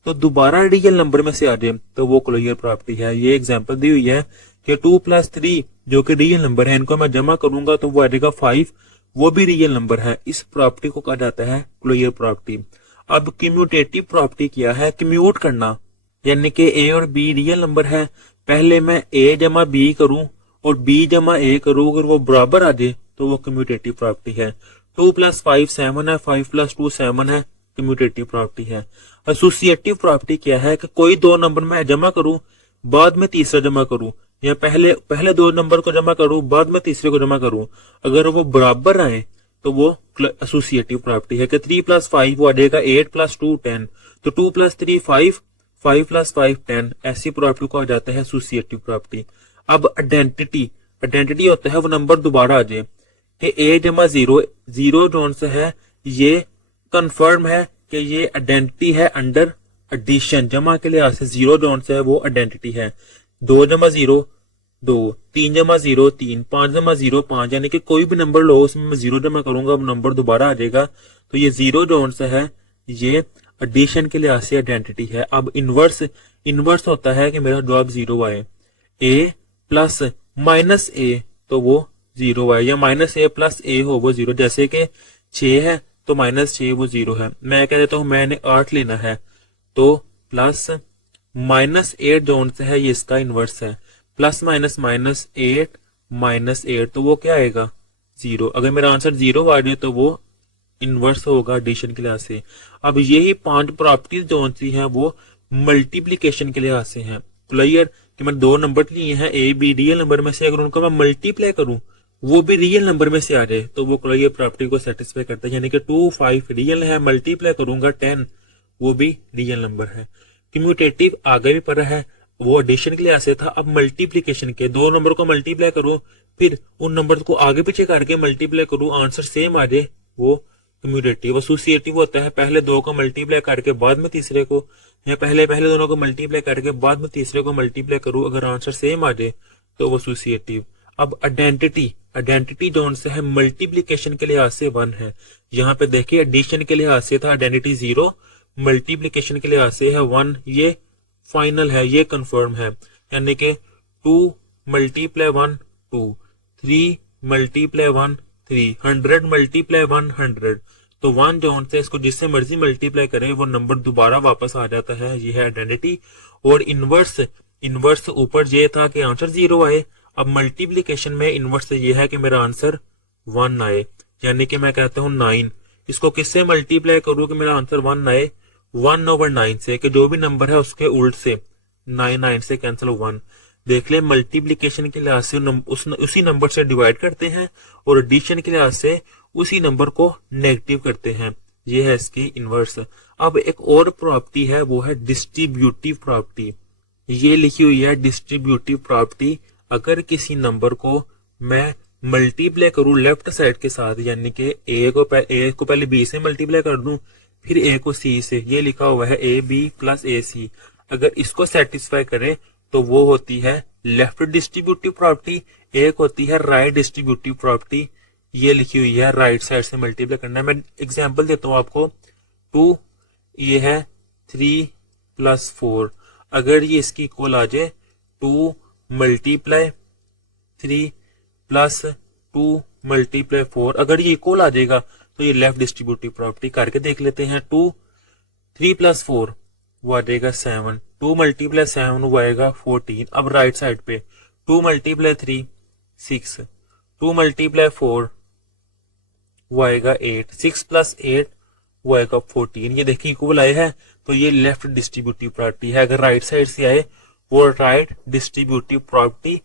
तो दोबारा रियल नंबर में से आ जाए तो वो क्लोजर प्रॉपर्टी है। ये एग्जांपल दी हुई है कि 2 + 3 जो कि रियल नंबर है, इनको मैं जमा करूंगा तो वो आ जाएगा 5, वो भी रियल नंबर है। इस प्रॉपर्टी को कहा जाता है क्लोजर प्रॉपर्टी। अब कम्यूटेटिव प्रॉपर्टी क्या है, कम्यूट करना, यानी कि ए और बी रियल नंबर है, पहले मैं ए जमा बी करूं और बी जमा ए करूं, अगर वो बराबर आ जाए तो वो कम्यूटेटिव प्रॉपर्टी है। 2 + 5 7 है, 5 + 2 7 है, कम्यूटेटिव प्रॉपर्टी है। एसोसिएटिव प्रॉपर्टी क्या है कि कोई दो नंबर मैं जमा करूं बाद में तीसरा जमा करूं, या पहले दो नंबर को जमा करूं बाद में तीसरे को जमा करूं, अगर वो बराबर आए तो वो एसोसिएटिव प्रॉपर्टी है। कि 3 + 5 वो आ जाएगा 8 + 2 10, तो 2 + 3 5, 5 + 5 10, ऐसी प्रॉपर्टी को आ जाता है एसोसिएटिव प्रॉपर्टी। अब आइडेंटिटी होता है वो नंबर दोबारा आ जाए कि a जमा 0 जोन से है, ये कंफर्म है कि ये आइडेंटिटी है अंडर एडिशन, जमा के लिहाज से 0 जोन से है वो आइडेंटिटी है। 2 जमा 0 2, 3 जमा 0 3, 5 जमा 0 5, यानी कि कोई भी नंबर लो उसमें मैं 0 जमा करूंगा अब नंबर दोबारा आ जाएगा। तो ये 0 जोन से है, ये एडिशन के लिहाज से आइडेंटिटी है। अब इनवर्स होता है कि मेरा जवाब 0 आए। ए प्लस माइनस ए तो वो 0 आए, या माइनस ए प्लस ए हो वो 0, जैसे कि 6 है तो माइनस 6 वो 0 है। मैं कह देता हूं मैंने 8 लेना है तो प्लस माइनस 8 जोन से है, ये इसका इनवर्स है। प्लस माइनस माइनस 8 माइनस 8 तो वो क्या आएगा 0। अगर मेरा आंसर 0 आ जाए तो वो इनवर्स होगा एडिशन के लिहाज से। अब यही 5 प्रॉपर्टीज जोन सी हैं वो मल्टीप्लीकेशन के लिहाज से हैं। क्लियर कि मैंने 2 नंबर लिए हैं ए बी, रियल नंबर में से अगर उनको मैं मल्टीप्लाई करूं वो भी रियल नंबर में से आ जाए तो वो क्लियर प्रॉपर्टी को सेटिस्फाई करता है। यानी कि 2 5 रियल है, मल्टीप्लाई करूंगा 10 वो भी रियल नंबर है। कम्यूटेटिव आगे भी पढ़ा है, वो एडिशन के लिहाज से था। अब मल्टीप्लीकेशन के 2 नंबर को मल्टीप्लाई करूं फिर उन नंबर को आगे पीछे करके मल्टीप्लाई करूं आंसर सेम आ जाए वो कम्यूटेटिव। एसोसिएटिव होता है पहले 2 को मल्टीप्लाई करके बाद में तीसरे को, या पहले दोनों को मल्टीप्लाई करके बाद में तीसरे को मल्टीप्लाई करूं अगर आंसर सेम आ जाए तो वो एसोसिएटिव। अब आइडेंटिटी जोन से है मल्टीप्लीकेशन के लिहाज से 1 है। यहाँ पे देखिए एडिशन के लिहाज से था आइडेंटिटी 0, मल्टीप्लीकेशन के लिहाज से है 1, ये फाइनल है, ये कंफर्म है। यानी कि 2 मल्टीप्लाई 1 2, 3 मल्टीप्लाई 1 3, 100 मल्टीप्लाई 100 तो 1 जोन से इसको जिससे मर्जी मल्टीप्लाई करें वो नंबर दोबारा वापस आ जाता है, ये है आइडेंटिटी। और इनवर्स ऊपर ये था कि आंसर 0 आए। अब मल्टीप्लीकेशन में इनवर्स ये है कि मेरा आंसर 1 आए, यानी कि मैं कहता हूं 9। इसको किससे मल्टीप्लाई करूं कि मेरा आंसर 1 आए, 1/9 से, कि जो भी नंबर है उसके उल्ट से 9 से कैंसिल 1। देख ले मल्टीप्लीकेशन के लिहाज से उसी नंबर से डिवाइड करते हैं और एडिशन के लिहाज से उसी नंबर को नेगेटिव करते हैं, ये है इसकी इनवर्स। अब एक और प्रॉपर्टी है वो है डिस्ट्रीब्यूटिव प्रॉपर्टी, ये लिखी हुई है डिस्ट्रीब्यूटिव प्रॉपर्टी। अगर किसी नंबर को मैं मल्टीप्लाई करूं लेफ्ट साइड के साथ, यानी कि ए को पहले बी से मल्टीप्लाई कर दूं फिर ए को सी से, ये लिखा हुआ है ए बी प्लस ए सी, अगर इसको सेटिस्फाई करें तो वो होती है लेफ्ट डिस्ट्रीब्यूटिव प्रॉपर्टी। एक होती है राइट डिस्ट्रीब्यूटिव प्रॉपर्टी, ये लिखी हुई है राइट साइड से मल्टीप्लाई करना है। मैं एग्जांपल देता हूं आपको, 2 ये है 3 प्लस 4, अगर ये इसकी इक्वल आ जाए 2 मल्टीप्लाई 3 प्लस 2 मल्टीप्लाई 4, अगर ये इक्वल आ जाएगा तो ये लेफ्ट डिस्ट्रीब्यूटिव प्रॉपर्टी करके देख लेते हैं। 2 3 प्लस 4 वो आ जाएगा 7, 2 मल्टीप्लाई 7 वो आएगा 14। अब राइट साइड पे 2 मल्टीप्लाई 3 6, 2 मल्टीप्लाई 4 वो आएगा 8, 6 प्लस 8 वो आएगा 14। ये देखिए इक्वल आए हैं तो ये लेफ्ट डिस्ट्रीब्यूटिव प्रॉपर्टी है। अगर राइट साइड से आए वो राइट डिस्ट्रीब्यूटिव प्रॉपर्टी।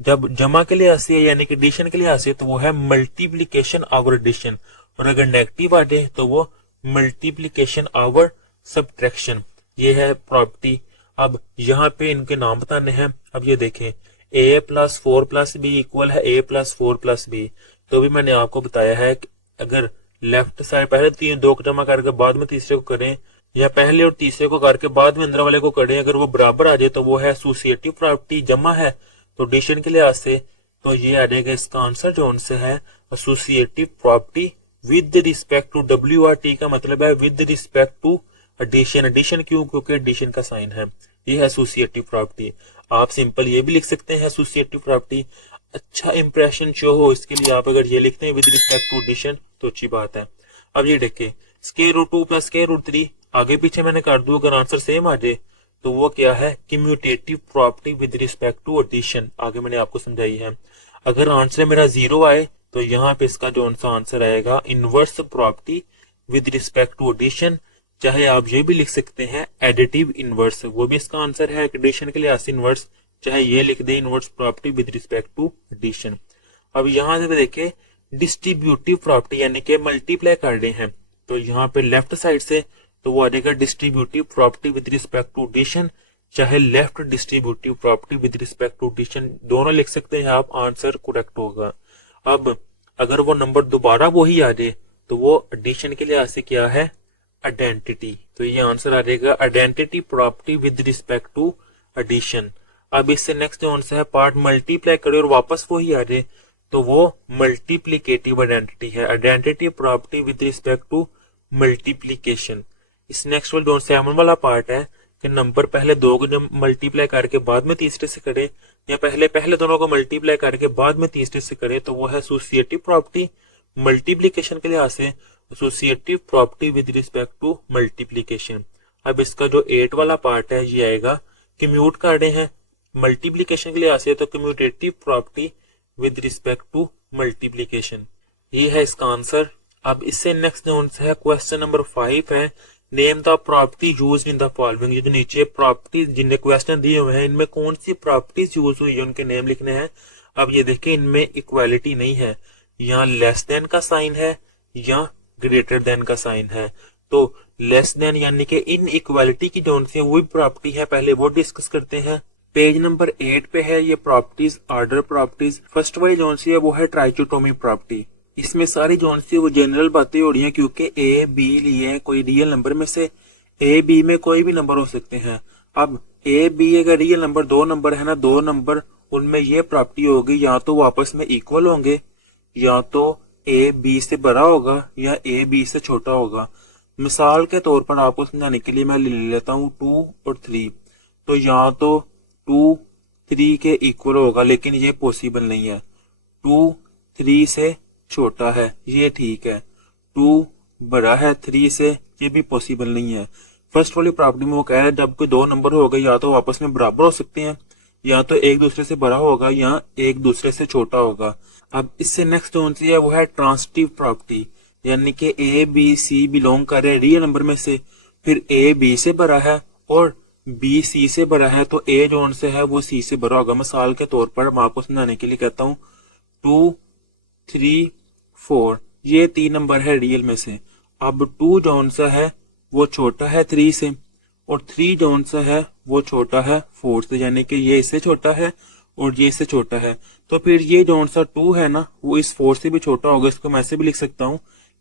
जब जमा के लिए आसे यानी कि एडिशन के लिए आसे तो वो है मल्टीप्लीकेशन आवर एडिशन, और अगर नेगेटिव आ जाए तो वो मल्टीप्लीकेशन आवर सब्ट्रैक्शन, ये है प्रॉपर्टी। अब यहाँ पे इनके नाम बताने हैं। अब ये देखें a plus 4 plus b equal है a प्लस 4 प्लस बी, तो भी मैंने आपको बताया है कि अगर लेफ्ट साइड पहले 2 को जमा करके बाद में तीसरे को करें, या पहले और तीसरे को करके बाद में अंदर वाले को करें, अगर वो बराबर आ जाए तो वो है एसोसिएटिव प्रॉपर्टी। जमा है तो एडिशन के लिहाज से तो ये आ जाएगा इसका आंसर जो उनसे है associative property with respect to WRT का मतलब है with respect to addition. Addition क्यों? क्योंकि एडिशन का साइन है, ये है एसोसिएटिव प्रॉपर्टी। आप सिंपल ये भी लिख सकते हैं एसोसिएटिव प्रॉपर्टी। अच्छा इंप्रेशन शो हो इसके लिए आप अगर ये लिखते हैं विद रिस्पेक्ट टू एडिशन तो अच्छी बात है। अब ये देखिए square root 2 plus square root 3 आगे पीछे मैंने कर दूं, अगर आंसर सेम आ जाए तो वो क्या है commutative property with respect to addition. आगे मैंने आपको समझाई है। अगर आंसर मेरा 0 आए तो यहाँ पे इसका जो आंसर आएगा inverse property with respect to addition. चाहे आप ये भी लिख सकते हैं एडिटिव इनवर्स, वो भी इसका आंसर है एडिशन के लिए इनवर्स, चाहे ये लिख दे inverse property with respect to addition. अब यहाँ से देखिए डिस्ट्रीब्यूटिव प्रॉपर्टी यानी कि मल्टीप्लाई कर रहे हैं तो यहाँ पे लेफ्ट साइड से तो वो आ जाएगा distributive property with respect to addition, चाहे left distributive property with respect to addition, दोनों लिख सकते हैं आप, आंसर करेक्ट होगा। अब अगर वो नंबर दोबारा वही आ जाए तो वो एडिशन के लिहाज से क्या है आइडेंटिटी। तो ये आंसर आ जाएगा identity property with respect to addition. अब इससे नेक्स्ट जो आंसर है पार्ट मल्टीप्लाई करे और वापस वो ही आ जाए तो वो मल्टीप्लीकेटिव आइडेंटिटी है। Identity property with respect to multiplication. इस नेक्स्ट वाला जो 7 वाला पार्ट है कि नंबर पहले दो को जब मल्टीप्लाई करके बाद में तीसरे से करे या पहले दोनों को मल्टीप्लाई करके बाद में तीसरे से करे तो वो है एसोसिएटिव प्रॉपर्टी। मल्टीप्लीकेशन के लिहाज से associative property with respect to multiplication. अब इसका जो 8 वाला पार्ट है ये आएगा कम्यूट करने हैं मल्टीप्लीकेशन के लिहाज से तो commutative property with respect to multiplication. ये है इसका आंसर। अब इससे नेक्स्ट जो है क्वेश्चन नंबर 5 है name the property use in the following. ये जो नीचे प्रॉपर्टी जिनने क्वेश्चन दिए हुए हैं इनमें कौन सी प्रॉपर्टीज यूज हुई है उनके नेम लिखने हैं। अब ये देखिए इनमें इक्वालिटी नहीं है, यहाँ लेस देन का साइन है या ग्रेटर देन का साइन है। तो लेस देन यानी कि इन इक्वालिटी की जो सी वही प्रॉपर्टी है पहले वो डिस्कस करते हैं। पेज नंबर 8 पे है ये प्रॉपर्टीज ऑर्डर प्रॉपर्टीज। फर्स्ट वाली जो सी है वो है ट्राइकोटोमी प्रॉपर्टी। इसमें सारी जो सी वो जनरल बातें हो रही हैं क्योंकि ए बी लिए हैं कोई रियल नंबर में से ए बी में कोई भी नंबर हो सकते हैं। अब ए बी अगर रियल नंबर दो नंबर है ना, दो नंबर उनमें ये प्रॉपर्टी होगी या तो वो आपस में इक्वल होंगे या तो ए बी से बड़ा होगा या ए बी से छोटा होगा। मिसाल के तौर पर आपको समझाने के लिए मैं ले लेता हूँ 2 और 3। तो या तो 2 3 के इक्वल होगा लेकिन ये पॉसिबल नहीं है। 2 3 से छोटा है ये ठीक है, 2 बड़ा है 3 से ये भी पॉसिबल नहीं है। फर्स्ट वाली प्रॉपर्टी में वो कह रहा है जब कोई दो नंबर होगा या तो आपस में बराबर हो सकते हैं या तो एक दूसरे से बड़ा होगा या एक दूसरे से छोटा होगा। अब इससे नेक्स्ट कौन सी है वो है ट्रांसिटिव प्रॉपर्टी यानी कि ए बी सी बिलोंग कर रहे हैं रियल नंबर में से, फिर ए बी से बड़ा है और बी सी से बड़ा है तो ए जो से है वो सी से बड़ा होगा। मिसाल के तौर पर मैं आपको समझाने के लिए कहता हूँ 2 3 4 ये 3 नंबर है रियल में से। अब 2 जो सा है वो छोटा है 3 से और 3 जो सा है वो छोटा है 4 से यानी कि ये इससे छोटा है और ये इससे छोटा है। तो फिर ये जो सा 2 है ना वो इस 4 से भी छोटा होगा। इसको मैं ऐसे भी लिख सकता हूँ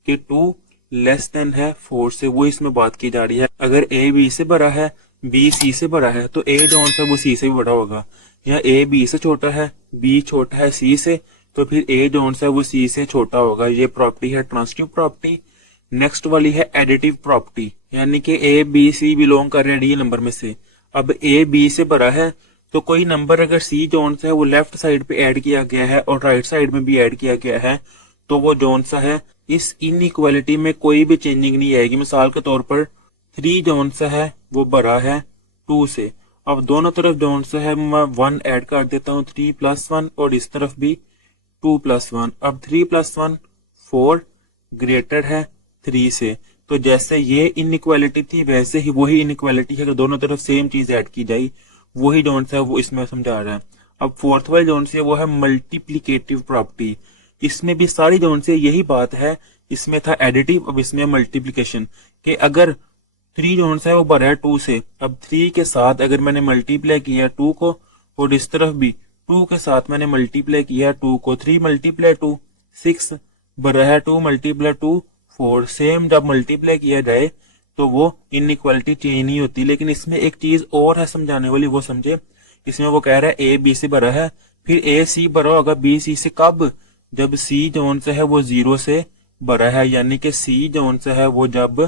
कि 2 लेस देन है 4 से, वो इसमें बात की जा रही है। अगर ए बी से बड़ा है बी सी से बड़ा है तो ए जो सा वो सी से भी बड़ा होगा, या ए बी से छोटा है बी छोटा है सी से तो फिर ए जो सा वो सी से छोटा होगा। ये प्रॉपर्टी है ट्रांसिटिव प्रॉपर्टी। नेक्स्ट वाली है एडिटिव प्रॉपर्टी यानी कि ए बी सी बिलोंग कर रहे हैं रियल नंबर में से। अब ए बी से बड़ा है तो कोई नंबर अगर सी जोन सा है वो लेफ्ट साइड पे ऐड किया गया है और राइट साइड में भी ऐड किया गया है तो वो जोन सा है इस इनइक्वालिटी में कोई भी चेंजिंग नहीं आएगी। मिसाल के तौर पर 3 जोन सा है वो बड़ा है 2 से। अब दोनों तरफ जोन सा है मैं 1 ऐड कर देता हूँ 3+1 और इस तरफ भी 2+1। अब 3+1 4 ग्रेटर है 3 से। तो जैसे ये इनइक्वालिटी थी वैसे ही वही इनइक्वालिटी है अगर दोनों तरफ सेम चीज ऐड की जाए वही जोन सा है वो इसमें समझा रहा है। अब फोर्थ वाली जोन से वो है मल्टीप्लीकेटिव प्रॉपर्टी। इसमें भी सारी जोन से यही बात है, इसमें था एडिटिव अब इसमें मल्टीप्लीकेशन कि अगर 3 जोन सा है वो बड़ा है 2 से। अब 3 के साथ अगर मैंने मल्टीप्लाई किया 2 को और इस तरफ भी 2 के साथ मैंने मल्टीप्लाई किया 2 को, 3 मल्टीप्लाई 2 6 बड़ा है 2 मल्टीप्लाई 2 4। सेम जब मल्टीप्लाई किया जाए तो वो इनइक्वालिटी चेंज नहीं होती। लेकिन इसमें एक चीज और है समझाने वाली, वो समझे। इसमें वो कह रहा है ए बी से बड़ा है फिर ए सी बड़ा होगा बी सी से कब, जब सी जोन से है वो 0 से बड़ा है यानी कि सी जोन से है वो जब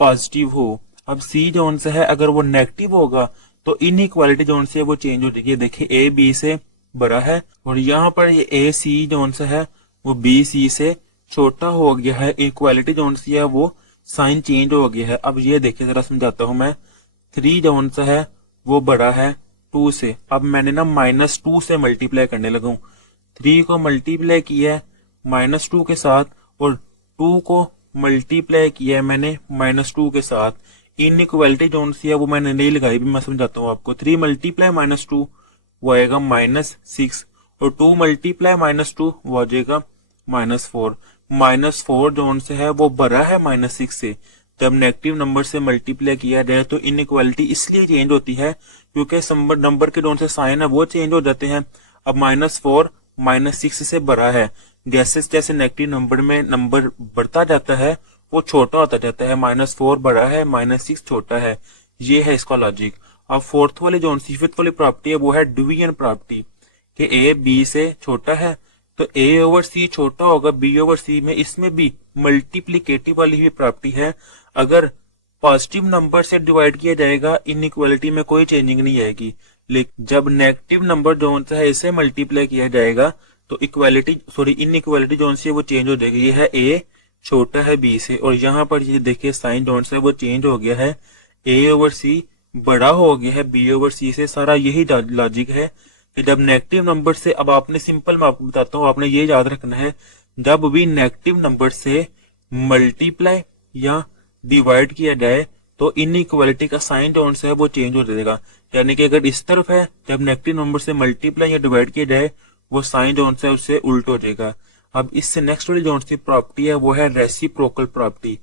पॉजिटिव हो। अब सी जोन से है अगर वो नेगेटिव होगा तो इनइक्वालिटी जोन से वो चेंज हो जाएगी। देखिए ए बी से बड़ा है और यहाँ पर ये ए सी जोन से है वो बी सी से छोटा हो गया है। इक्वालिटी जोन से है वो साइन चेंज हो गया है। अब ये देखिए जरा समझाता हूं मैं। 3 जोन सा है वो बड़ा है 2 से। अब मैंने ना -2 से मल्टीप्लाई करने लगा हूं। 3 को मल्टीप्लाई किया है -2 के साथ और 2 को मल्टीप्लाई किया है मैंने -2 के साथ। इनइक्वालिटी जोन सी है वो मैंने नहीं लगाई, भी मैं समझाता हूँ आपको। 3 मल्टीप्लाई -2 वो आएगा -6 और 2 मल्टीप्लाई -2 वो आ जाएगा -4। -4 जोन से है वो बड़ा है -6 से। जब नेगेटिव नंबर से मल्टीप्लाई किया जाए तो इनइक्वालिटी इसलिए चेंज होती है क्योंकि नंबर के जोन से साइन है वो चेंज हो जाते हैं। अब -4 -6 से बड़ा है, जैसे जैसे नेगेटिव नंबर में नंबर बढ़ता जाता है वो छोटा होता जाता है, -4 बड़ा है, -6 छोटा है। ये है इसका लॉजिक। अब फोर्थ वाली जो फिफ्थ वाली प्रॉपर्टी है वो है डिवीजन प्रॉपर्टी, कि ए बी से छोटा है तो ए ओवर सी छोटा होगा बी ओवर सी में। इसमें भी मल्टीप्लीकेटिव वाली ही प्रॉपर्टी है। अगर पॉजिटिव नंबर से डिवाइड किया जाएगा इनइक्वालिटी में कोई चेंजिंग नहीं आएगी, लेकिन जब नेगेटिव नंबर जो सा है इसे मल्टीप्लाई किया जाएगा तो इनइक्वालिटी जो सी है वो चेंज हो जाएगी। ये है ए छोटा है बी से, और यहाँ पर ये देखिए साइन जो सा है वो चेंज हो गया है, ए ओवर सी बड़ा हो गया है बी ओवर सी से। सारा यही लॉजिक है कि जब नेगेटिव नंबर से, अब आपने सिंपल मैं आपको बताता हूँ, आपने ये याद रखना है, जब भी नेगेटिव नंबर से मल्टीप्लाई या डिवाइड किया जाए तो इनइक्वालिटी का साइन जो है वो चेंज हो जाएगा। यानी कि अगर इस तरफ है, जब नेगेटिव नंबर से मल्टीप्लाई या डिवाइड किया जाए वो साइन जो है उससे उल्ट हो जाएगा। अब इससे नेक्स्ट वाली जो सी प्रॉपर्टी है वो है रेसिप्रोकल प्रॉपर्टी,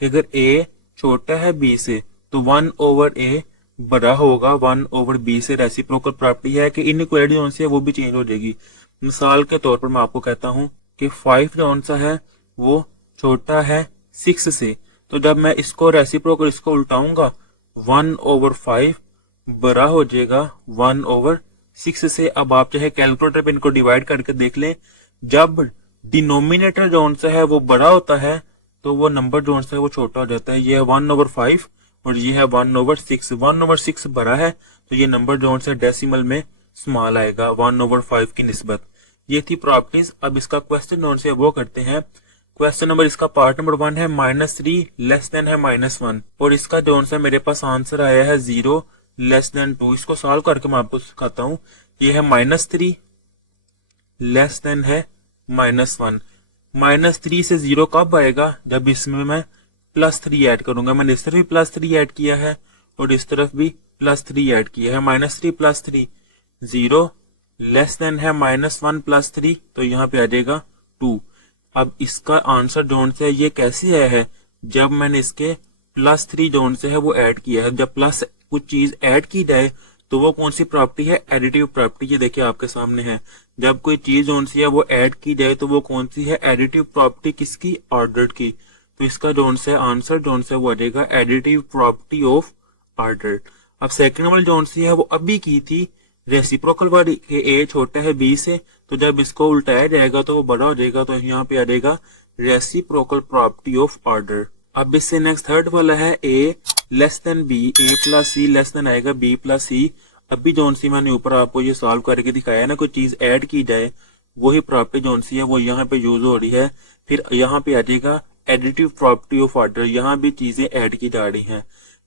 कि अगर ए छोटा है बी से तो 1 ओवर ए बड़ा होगा 1 ओवर बी से। रेसिप्रोकल प्रॉपर्टी है कि इनइक्वालिटी जो सी है वो भी चेंज हो जाएगी। मिसाल के तौर पर मैं आपको कहता हूं कि 5 जो सा है वो छोटा है 6 से, तो जब मैं इसको रेसिप्रोकल इसको उल्टाऊंगा 1 ओवर 5 बड़ा हो जाएगा 1 ओवर 6 से। अब आप चाहे कैलकुलेटर पे इनको डिवाइड करके देख लें, जब डिनोमिनेटर जो सा है वो बड़ा होता है तो वो नंबर जो सा है वो छोटा हो जाता है। ये है 1 ओवर 5 और ये है 1 ओवर 6। 1 ओवर 6 बड़ा है तो ये नंबर जो सा डेसिमल में स्मॉल आएगा 1 ओवर 5 की निस्बत। ये थी प्रॉपर्टीज। अब इसका क्वेश्चन जो है वो करते हैं। क्वेश्चन नंबर इसका पार्ट नंबर 1 है -3 लेस देन है -1, और इसका जो सा मेरे पास आंसर आया है 0 लेस देन 2। इसको सॉल्व करके मैं आपको सिखाता हूँ। ये है -3 लेस देन है -1। -3 से 0 कब आएगा? जब इसमें मैं +3 ऐड करूंगा। मैंने इस तरफ भी +3 ऐड किया है और इस तरफ भी +3 ऐड किया है। -3 + 3 0 लेस देन है -1 + 3, तो यहाँ पे आ जाएगा 2। अब इसका आंसर जोन से ये कैसे आया है? जब मैंने इसके +3 जोन से है वो ऐड किया है। जब प्लस कुछ चीज ऐड की जाए तो वो कौन सी प्रॉपर्टी है? Additive property. ये देखिए आपके सामने है, जब कोई चीज जोन सी है वो ऐड की जाए तो वो कौन सी है? Additive property. किसकी? ऑर्डर की। तो इसका जोन से आंसर जोन से वो आ जाएगा एडिटिव प्रॉपर्टी ऑफ ऑर्डर। अब सेकंड वाली जोन सी है वो अभी की थी रेसिप्रोकल वाली, कि ए छोटा है बी से, तो जब इसको उल्टाया जाएगा तो वो बड़ा हो जाएगा, तो यहाँ पे आ जाएगा रेसिप्रोकल प्रॉपर्टी ऑफ ऑर्डर। अब इससे नेक्स्ट थर्ड वाला है ए लेस देन बी, ए प्लस सी लेस देन आएगा बी प्लस सी। अभी जोन सी मैंने ऊपर आपको ये सॉल्व करके दिखाया है ना, कोई चीज ऐड की जाए वही प्रॉपर्टी जोन सी है वो यहाँ पे यूज हो रही है। फिर यहाँ पे आ जाएगा एडिटिव प्रॉपर्टी ऑफ ऑर्डर, यहाँ भी चीजें ऐड की जा रही हैं।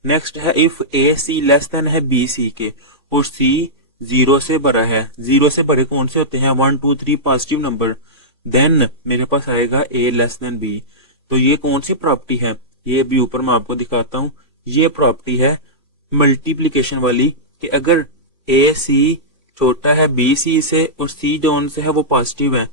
नेक्स्ट है if A C less than है बी सी के और सी 0 से बड़ा है। 0 से बड़े कौन से होते हैं? 1 2 3 पॉजिटिव नंबर। देन मेरे पास आएगा ए लेस देन बी। तो ये कौन सी प्रॉपर्टी है? ये भी ऊपर मैं आपको दिखाता हूँ। ये प्रॉपर्टी है मल्टीप्लीकेशन वाली, कि अगर ए सी छोटा है बी सी से और सी जोन से है वो पॉजिटिव है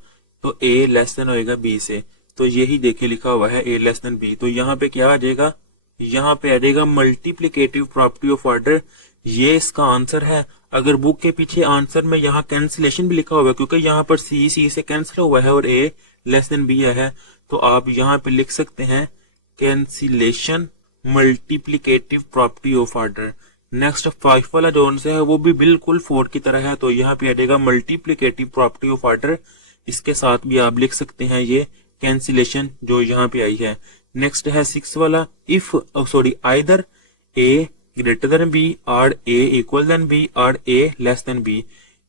तो ए लेस देन होएगा बी से। तो यही देखिए लिखा हुआ है ए लेस देन बी। तो यहाँ पे क्या आ जाएगा? यहाँ पे आ जाएगा मल्टीप्लीकेटिव प्रॉपर्टी ऑफ ऑर्डर। ये इसका आंसर है। अगर बुक के पीछे आंसर में यहाँ कैंसिलेशन भी लिखा हुआ है, क्योंकि यहाँ पर सी से कैंसिल हुआ है और ए लेस देन बी है, तो आप यहाँ पे लिख सकते हैं cancellation multiplicative property of order. Next 5 वाला जोन से है वो भी बिल्कुल 4 की तरह है, तो यहाँ पे आ जाएगा मल्टीप्लीकेटिव प्रॉपर्टी ऑफ ऑर्डर। इसके साथ भी आप लिख सकते हैं ये कैंसिलेशन जो यहाँ पे आई है। नेक्स्ट है 6 वाला if either A greater than B और ए इक्वल देन बी और ए लेस देन बी।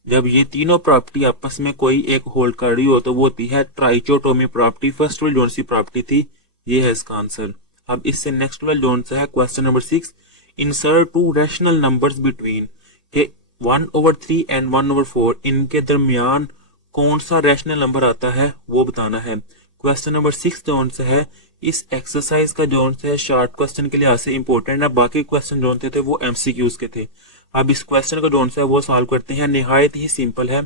जब ये तीनों प्रॉपर्टी आपस में कोई एक होल्ड कर रही हो तो वो होती है ट्राइचोटोमी प्रॉपर्टी। फर्स्ट वाली जोन सी प्रॉपर्टी थी, ये है इसका आंसर। अब इससे नेक्स्ट वाला जोन सा है question number 6, insert 2 rational numbers between, के 1/3 एंड 1/4 इनके दरमियान कौन सा रैशनल नंबर आता है वो बताना है। क्वेश्चन नंबर 6 जोन से है। इस एक्सरसाइज का जोन से है शॉर्ट क्वेश्चन के लिहाज से इंपॉर्टेंट है, बाकी क्वेश्चन जोन थे वो एमसीक्यूज के थे। अब इस क्वेश्चन का जोन से है वो सॉल्व करते हैं। निहायत ही सिंपल है।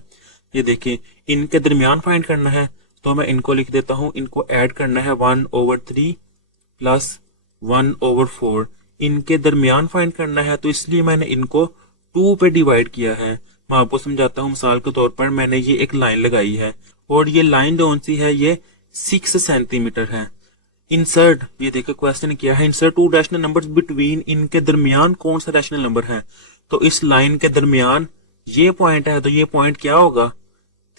ये देखिए, इनके दरमियान फाइंड करना है तो मैं इनको लिख देता हूं। इनको ऐड करना है 1/3 प्लस 1/4। इनके दरमियान फाइंड करना है तो इसलिए मैंने इनको 2 पे डिवाइड किया है। मैं आपको समझाता हूँ। मिसाल के तौर पर मैंने ये एक लाइन लगाई है और ये लाइन जोन सी है ये 6 सेंटीमीटर है। इंसर्ट, ये देखो क्वेश्चन क्या है, insert to rational numbers between, इनके दरमियान कौन सा रैशनल नंबर है। तो इस लाइन के दरमियान ये पॉइंट है, तो ये पॉइंट क्या होगा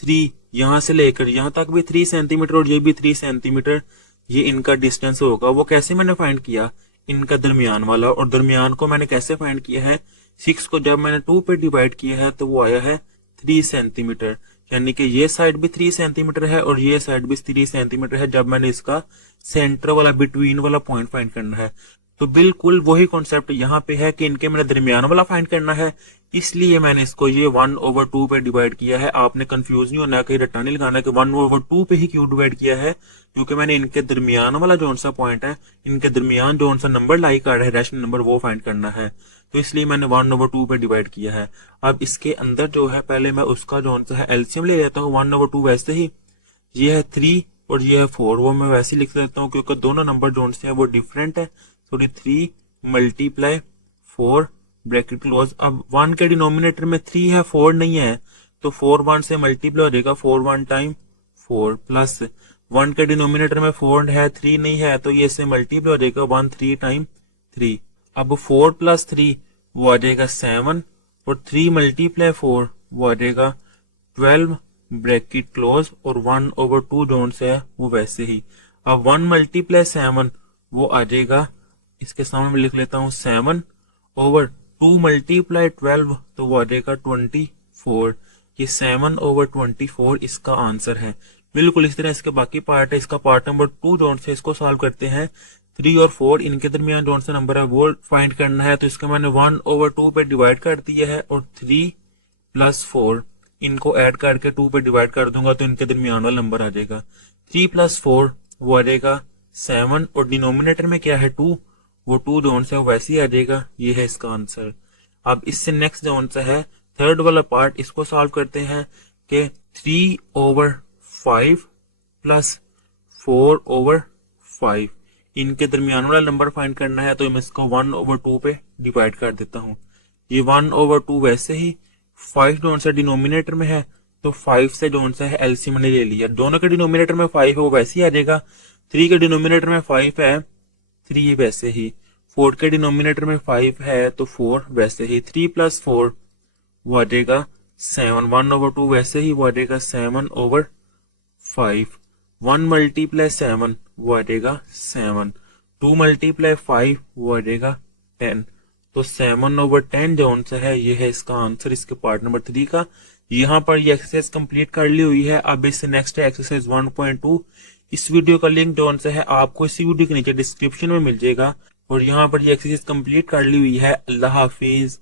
3, यहां से लेकर यहां तक भी 3 सेंटीमीटर और ये भी 3 सेंटीमीटर, ये इनका डिस्टेंस होगा। वो कैसे मैंने फाइंड किया, इनका दरमियान वाला, और दरमियान को मैंने कैसे फाइंड किया है, 6 को जब मैंने 2 पे डिवाइड किया है तो वो आया है 3 सेंटीमीटर, यानी कि ये साइड भी 3 सेंटीमीटर है और ये साइड भी 3 सेंटीमीटर है जब मैंने इसका सेंटर वाला बिटवीन वाला पॉइंट फाइंड करना है। तो बिल्कुल वही कॉन्सेप्ट यहाँ पे है कि इनके मैंने दरमियान वाला फाइंड करना है, इसलिए मैंने इसको ये 1/2 पे डिवाइड किया है। आपने कंफ्यूज नहीं होना, कहीं रट्टा नहीं लगाना कि 1/2 पे ही क्यों डिवाइड किया है, क्योंकि मैंने इनके दरमियान वाला जो सा पॉइंट है, इनके दरमियान जो सा नंबर लाई कर है रैशनल नंबर, वो फाइंड करना है, तो इसलिए मैंने 1/2 पे डिवाइड किया है। अब इसके अंदर जो है पहले मैं उसका जो सा है एलसीएम ले लेता हूँ। 1/2 वैसे ही ये है 3 और ये है 4, वो मैं वैसे ही लिख देता हूँ क्योंकि दोनों नंबर जो से है वो डिफरेंट है। Sorry 3 × 4 bracket close. अब 1 के डिनोमिनेटर में 3 है, 4 नहीं है, तो 4 1 से मल्टीप्लाई हो जाएगा, 4 1 टाइम 4, प्लस 1 के डिनोमिनेटर में 4 है, 3 नहीं है, तो ये से मल्टीप्लाई हो जाएगा 1 3 टाइम 3। अब 4 + 3 वो आ जाएगा 7 और 3 × 4 वो आ जाएगा 12 ब्रैकेट क्लोज, और 1/2 जोन से है वो वैसे ही। अब 1 × 7 वो आ जाएगा, इसके सामने मैं लिख लेता हूँ 7 ओवर 2 × 12, तो वो आ जाएगा 24। ये 7/24 इसका आंसर है। बिल्कुल इस तरह इसके बाकी पार्ट है। इसका पार्ट नंबर 2 जोन से इसको सॉल्व करते हैं। 3 और 4 इनके दरमियान जोन से नंबर है वो फाइंड करना है, तो इसका मैंने 1/2 पे डिवाइड कर दिया है और 3 + 4 इनको ऐड करके 2 पे डिवाइड कर दूंगा तो इनके दरमियान वाला नंबर आ जाएगा। 3 + 4 वो आ जाएगा 7 और डिनोमिनेटर में क्या है 2, वो 2 जोन से वैसे ही आ जाएगा। ये है इसका आंसर। अब इससे नेक्स्ट जोन से है थर्ड वाला पार्ट, इसको सॉल्व करते हैं कि 3/5 + 4/5 इनके दरमियान वाला नंबर फाइंड करना है, तो मैं इसको 1/2 पे डिवाइड कर देता हूँ। ये 1/2 वैसे ही 5 जोन से डिनोमिनेटर में है, तो 5 से जोन से है एलसीएम ने ले लिया। दोनों के डिनोमिनेटर में 5 है वो वैसे ही आ जाएगा। 3 के डिनोमिनेटर में 5 है, 3 वैसे ही। 4 के डिनोमिनेटर में 5 है तो 4 वैसे ही। 3 + 4 वो आ जाएगा 7। 1/2 वैसे ही वो आ जाएगा 7/5। 1 × 7 वो आ जाएगा 7। 2 × 5 वो आ जाएगा 10। तो 7/10 जोन से है, ये है इसका आंसर इसके पार्ट नंबर 3 का। यहाँ पर ये एक्सरसाइज कंप्लीट कर ली हुई है। अब इससे नेक्स्ट है एक्सरसाइज 1.2। इस वीडियो का लिंक जोन से है आपको इसी वीडियो के नीचे डिस्क्रिप्शन में मिल जाएगा। और यहाँ पर ये एक्सरसाइज कंप्लीट कर ली हुई है। अल्लाह हाफिज।